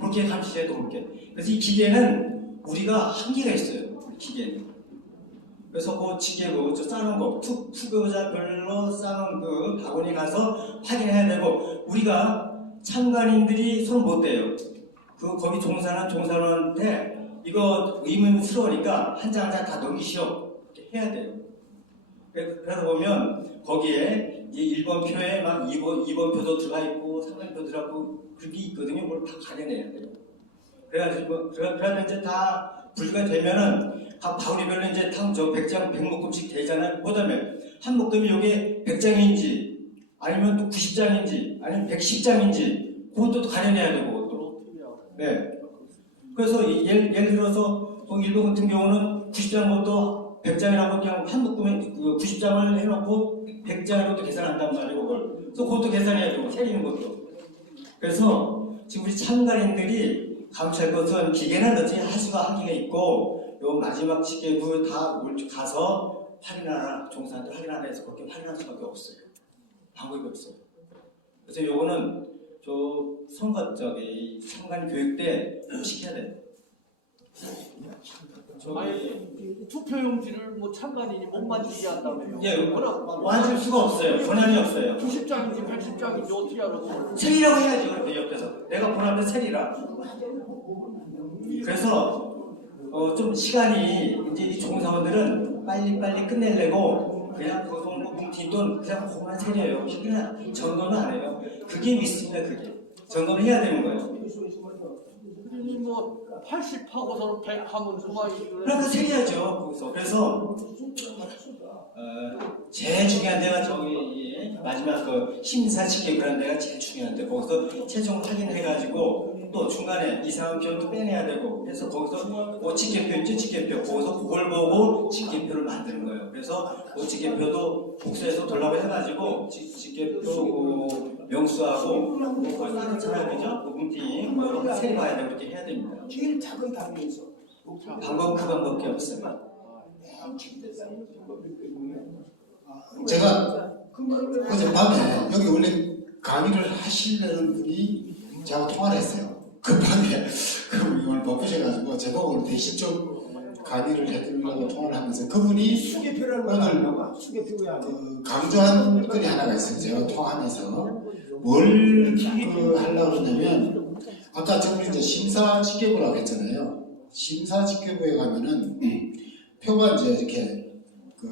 그렇게 감시해도 그렇게. 그래서 이 기계는 우리가 한계가 있어요, 기계는. 그래서 그 지게로 싸는 거, 투표자별로 싸는 그 바구니 가서 확인해야 되고, 우리가 참관인들이 손 못 대요. 거기 종사는 종사원한테 이거 의문스러우니까 한 장 한 장 다 넘기시오. 이렇게 해야 돼요. 그러다 보면 거기에 이제 1번 표에 막 2번 표도 들어가 있고 3번 표 들어가고 그게 있거든요. 그걸 다 가려내야 돼요. 그래가지고 그러면 이제 다 분류가 되면은 각 바구니별로 이제 저 100장 100묶음씩 되잖아요. 그다음에 한 묶음이 이게 100장인지 아니면 또 90장인지 아니면 110장인지 그것도 가려내야 되고 그것도. 네. 그래서 예를 들어서 1번 같은 경우는 90장 것도 100장이라고 그냥 한 묶음에 90장을 해놓고 100장으로 계산한단 말이에요. 그걸. 그래서 그것도 계산해야 되고 세리는 것도. 그래서 지금 우리 참관인들이 감찰 것은 기계는 어떻게 할 수가 한계가 있고 요 마지막 지게부 다 가서 확인하라, 종사한테 확인하라 해서 그렇게 확인할 수밖에 없어요. 방법이 없어요. 그래서 요거는 저 선거 쪽에 참관 교육 때 시켜야 돼요. 아니 투표용지를 뭐 참관인이 못 만지게 한다면요? 예, 만질 수가 없어요. 권한이 없어요. 90장인지 110장인지 어떻게 알아서? 세리라고 해야죠. 그런데 옆에서 내가 보라면 세리라. 그래서 좀 시간이 이제 이 종사원들은 빨리 끝내려고 그냥 그 뭉친 돈 그냥 그만 세려요. 그냥 점검은 안 해요. 그게 미스입니다. 그게 점검을 해야 되는 거예요. 뭐 80하고서 100 하면 누가 그러니까 세려야죠. 거기서. 그래서 제일 중요한 데가 저기 마지막 그 심사 직계 그런 데가 제일 중요한데 거기서 최종 확인해가지고 또 중간에 이상한 표도 빼내야 되고 그래서 거기서 직계표 있죠, 직계표 거기서 그걸 보고 직계표를 만드는 거예요. 그래서 직계표도 복수해서 돌라고 해가지고 직계표 명수하고 그걸 따로 찾아야 되죠. 뭉팅이 그걸 세리봐야 되고 그렇게 해야 됩니다. 제일 작은 단위에서 방법 그 방법밖에 없어요. 제가 어젯밤에 여기 원래 강의를 하시려는 분이 저하고 통화를 했어요. 급하게 그분이 오늘 바쁘셔가지고 제가 오늘 대신 좀 강의를 해드리려고 통화를 하면서 그분이 오늘 강조한 글이 하나가 있어요. 제가 통화하면서 뭘 하려고 그러냐면 아까 저는 이제 심사직계부라고 했잖아요. 심사직계부에 가면은 표가 이제 이렇게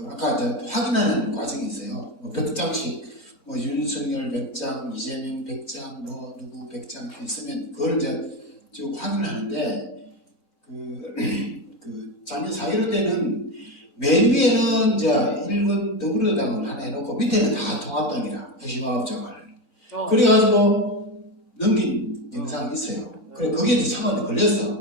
아까 이제 확인하는 과정이 있어요. 100장씩 윤석열 100장, 이재명 100장, 누구 100장 있으면 그걸 이제 지금 확인을 하는데 작년 4.15 때는 맨 위에는 이제 1번 더불어당을 하나 해놓고 밑에는 다 통합당이라 99장을 그래가지고 넘긴 영상이 있어요. 그래 그게 이제 참관에 걸렸어.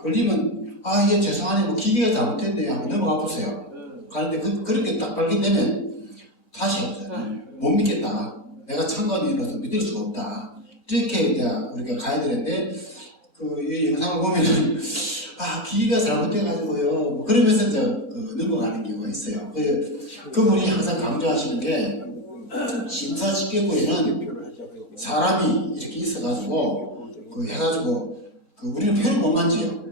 걸리면 이게 죄송하네 뭐 기계가 잘못됐네요 하면 넘어가 보세요. 가는데 그렇게 딱 발견되면 다시 못 믿겠다. 내가 참관인으로서 믿을 수가 없다. 이렇게 이제 우리가 가야 되는데 이 영상을 보면은 기계가 잘못돼가지고요. 그러면서 이제 넘어가는 경우가 있어요. 그분이 항상 강조하시는 게 심사직계부에는 사람이 이렇게 있어가지고 해가지고 우리는 표를 못 만져요.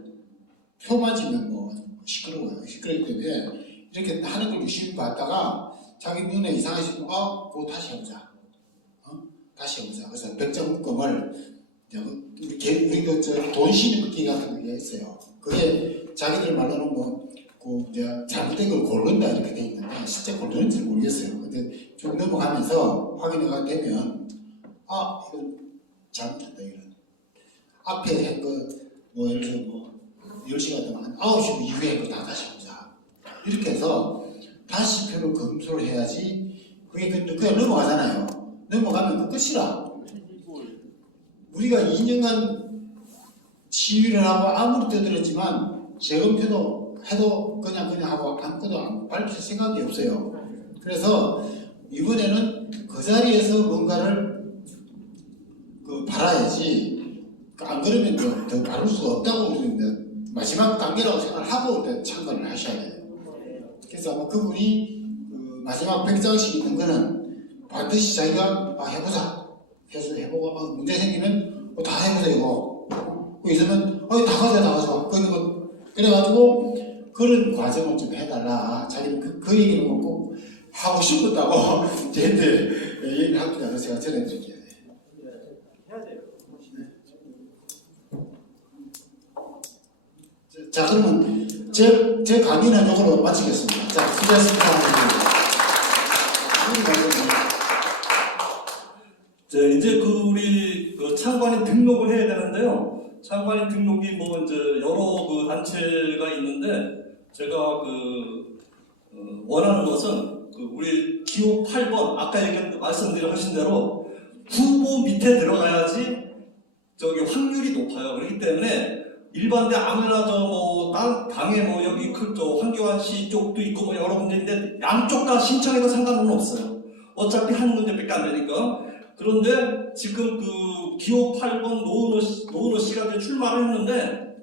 표 만지면 뭐 시끄러워요. 시끄럽기 때문에 이렇게 하는 걸 유심히 봤다가 자기 눈에 이상하시면 그거 다시 해보자. 다시 해보자. 그래서 100장 묶음을 우리 돈 쉬는 기 같은 게 있어요. 그게 자기들 말로는 이제 잘못된 걸 고른다 이렇게 돼 있는데 실제 고르는지 모르겠어요. 근데 좀 넘어가면서 확인이 되면 이건 잘못했다 이런. 앞에 뭐 예를 들어 뭐 10시가 되면 9시 이후에 다 다시 보자. 이렇게 해서 다시 표를 검토를 해야지 그게 그냥 넘어가잖아요. 넘어가면 그 끝이라. 우리가 2년간 시위를 하고 아무리 떠들었지만 재검표도 해도 그냥 하고 아무것도 안 밝힐 생각이 없어요. 그래서 이번에는 그 자리에서 뭔가를 바라야지 안 그러면 더 바를 수가 없다고 그러는데 마지막 단계라고 생각하고 참관을 하셔야 돼요. 그래서 아마 그분이 마지막 100장씩 있는 거는 반드시 자기가 해보자 해서 해보고 문제 생기면 다 해보자 이거 있으면 다 가져 그래가지고 그런 과정을 좀 해달라. 자기는 그 얘기를 꼭 하고 싶었다고 저한테 얘기를 합니다. 그래서 제가 전해드릴게요. 해야 돼요. 자, 그러면 제 강의는 이걸로 마치겠습니다. 자, 수고하셨습니다. 이제 우리 참관인 등록을 해야 되는데요. 참관인 등록이 이제 여러 단체가 있는데 제가 원하는 것은 우리 기호 8번 아까 말씀하신 대로 후보 밑에 들어가야지 확률이 높아요. 그렇기 때문에 일반대 아무나 딴 당에 여기 황교안 씨 쪽도 있고 여러 군데인데 양쪽 다 신청해도 상관은 없어요. 어차피 한 문제밖에 안 되니까. 그런데 지금 기호 8번 노은호 씨가 출마를 했는데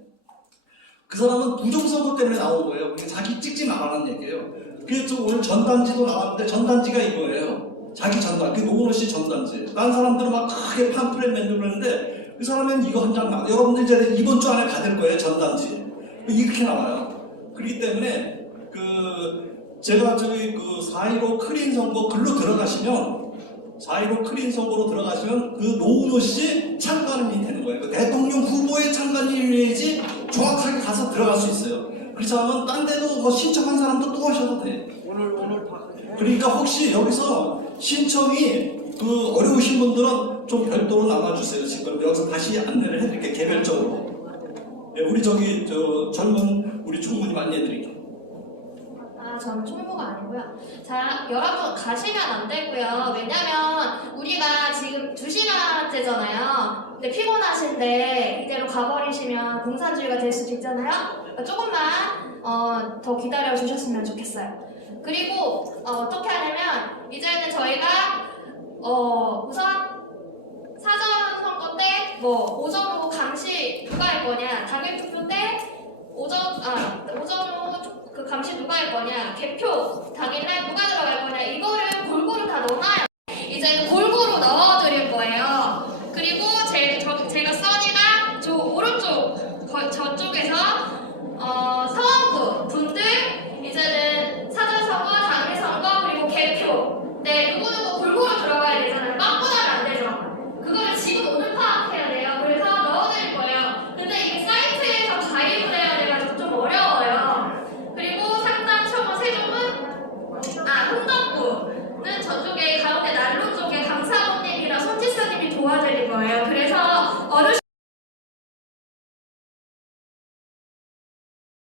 그 사람은 부정선거 때문에 나온 거예요. 자기 찍지 말라는 얘기예요. 그래서 오늘 전단지도 나왔는데 전단지가 이거예요. 자기 전단, 노은호 씨 전단지. 딴 사람들은 막 크게 팜플렛 만들고 그러는데 그 사람은 이거 한 장 나와요. 여러분들 이제 이번 주 안에 받을 거예요, 전단지. 이렇게 나와요. 그렇기 때문에 제가 4.15 클린 선거 글로 들어가시면 4.15 클린 선거로 들어가시면 노은호 씨 참관인이 되는 거예요. 대통령 후보의 참관인이어야지 정확하게 가서 들어갈 수 있어요. 그렇지 않으면 딴 데도 신청한 사람도 또 하셔도 돼. 그러니까 혹시 여기서 신청이 어려우신 분들은 좀 별도로 나와주세요. 지금 여기서 다시 안내를 해드릴게요. 개별적으로. 네, 우리 젊은 우리 총무님 안내해드릴게요. 저는 총무가 아니고요. 자, 여러분 가시면 안 되고요. 왜냐면 우리가 지금 2시간째잖아요. 근데 피곤하신데 이대로 가버리시면 공산주의가 될 수도 있잖아요. 그러니까 조금만 더 기다려 주셨으면 좋겠어요. 그리고 어떻게 하냐면 이제는 저희가 우선 사전 선거 때 오전후 감시 누가 할 거냐, 당일 투표 때 오전후 감시 누가 할 거냐, 개표 당일날 누가 들어갈 거냐, 이거를 골고루 다 넣어놔요. 이제는 골고루 넣어드릴 거예요. 그리고 제가 써니가 오른쪽 저쪽에서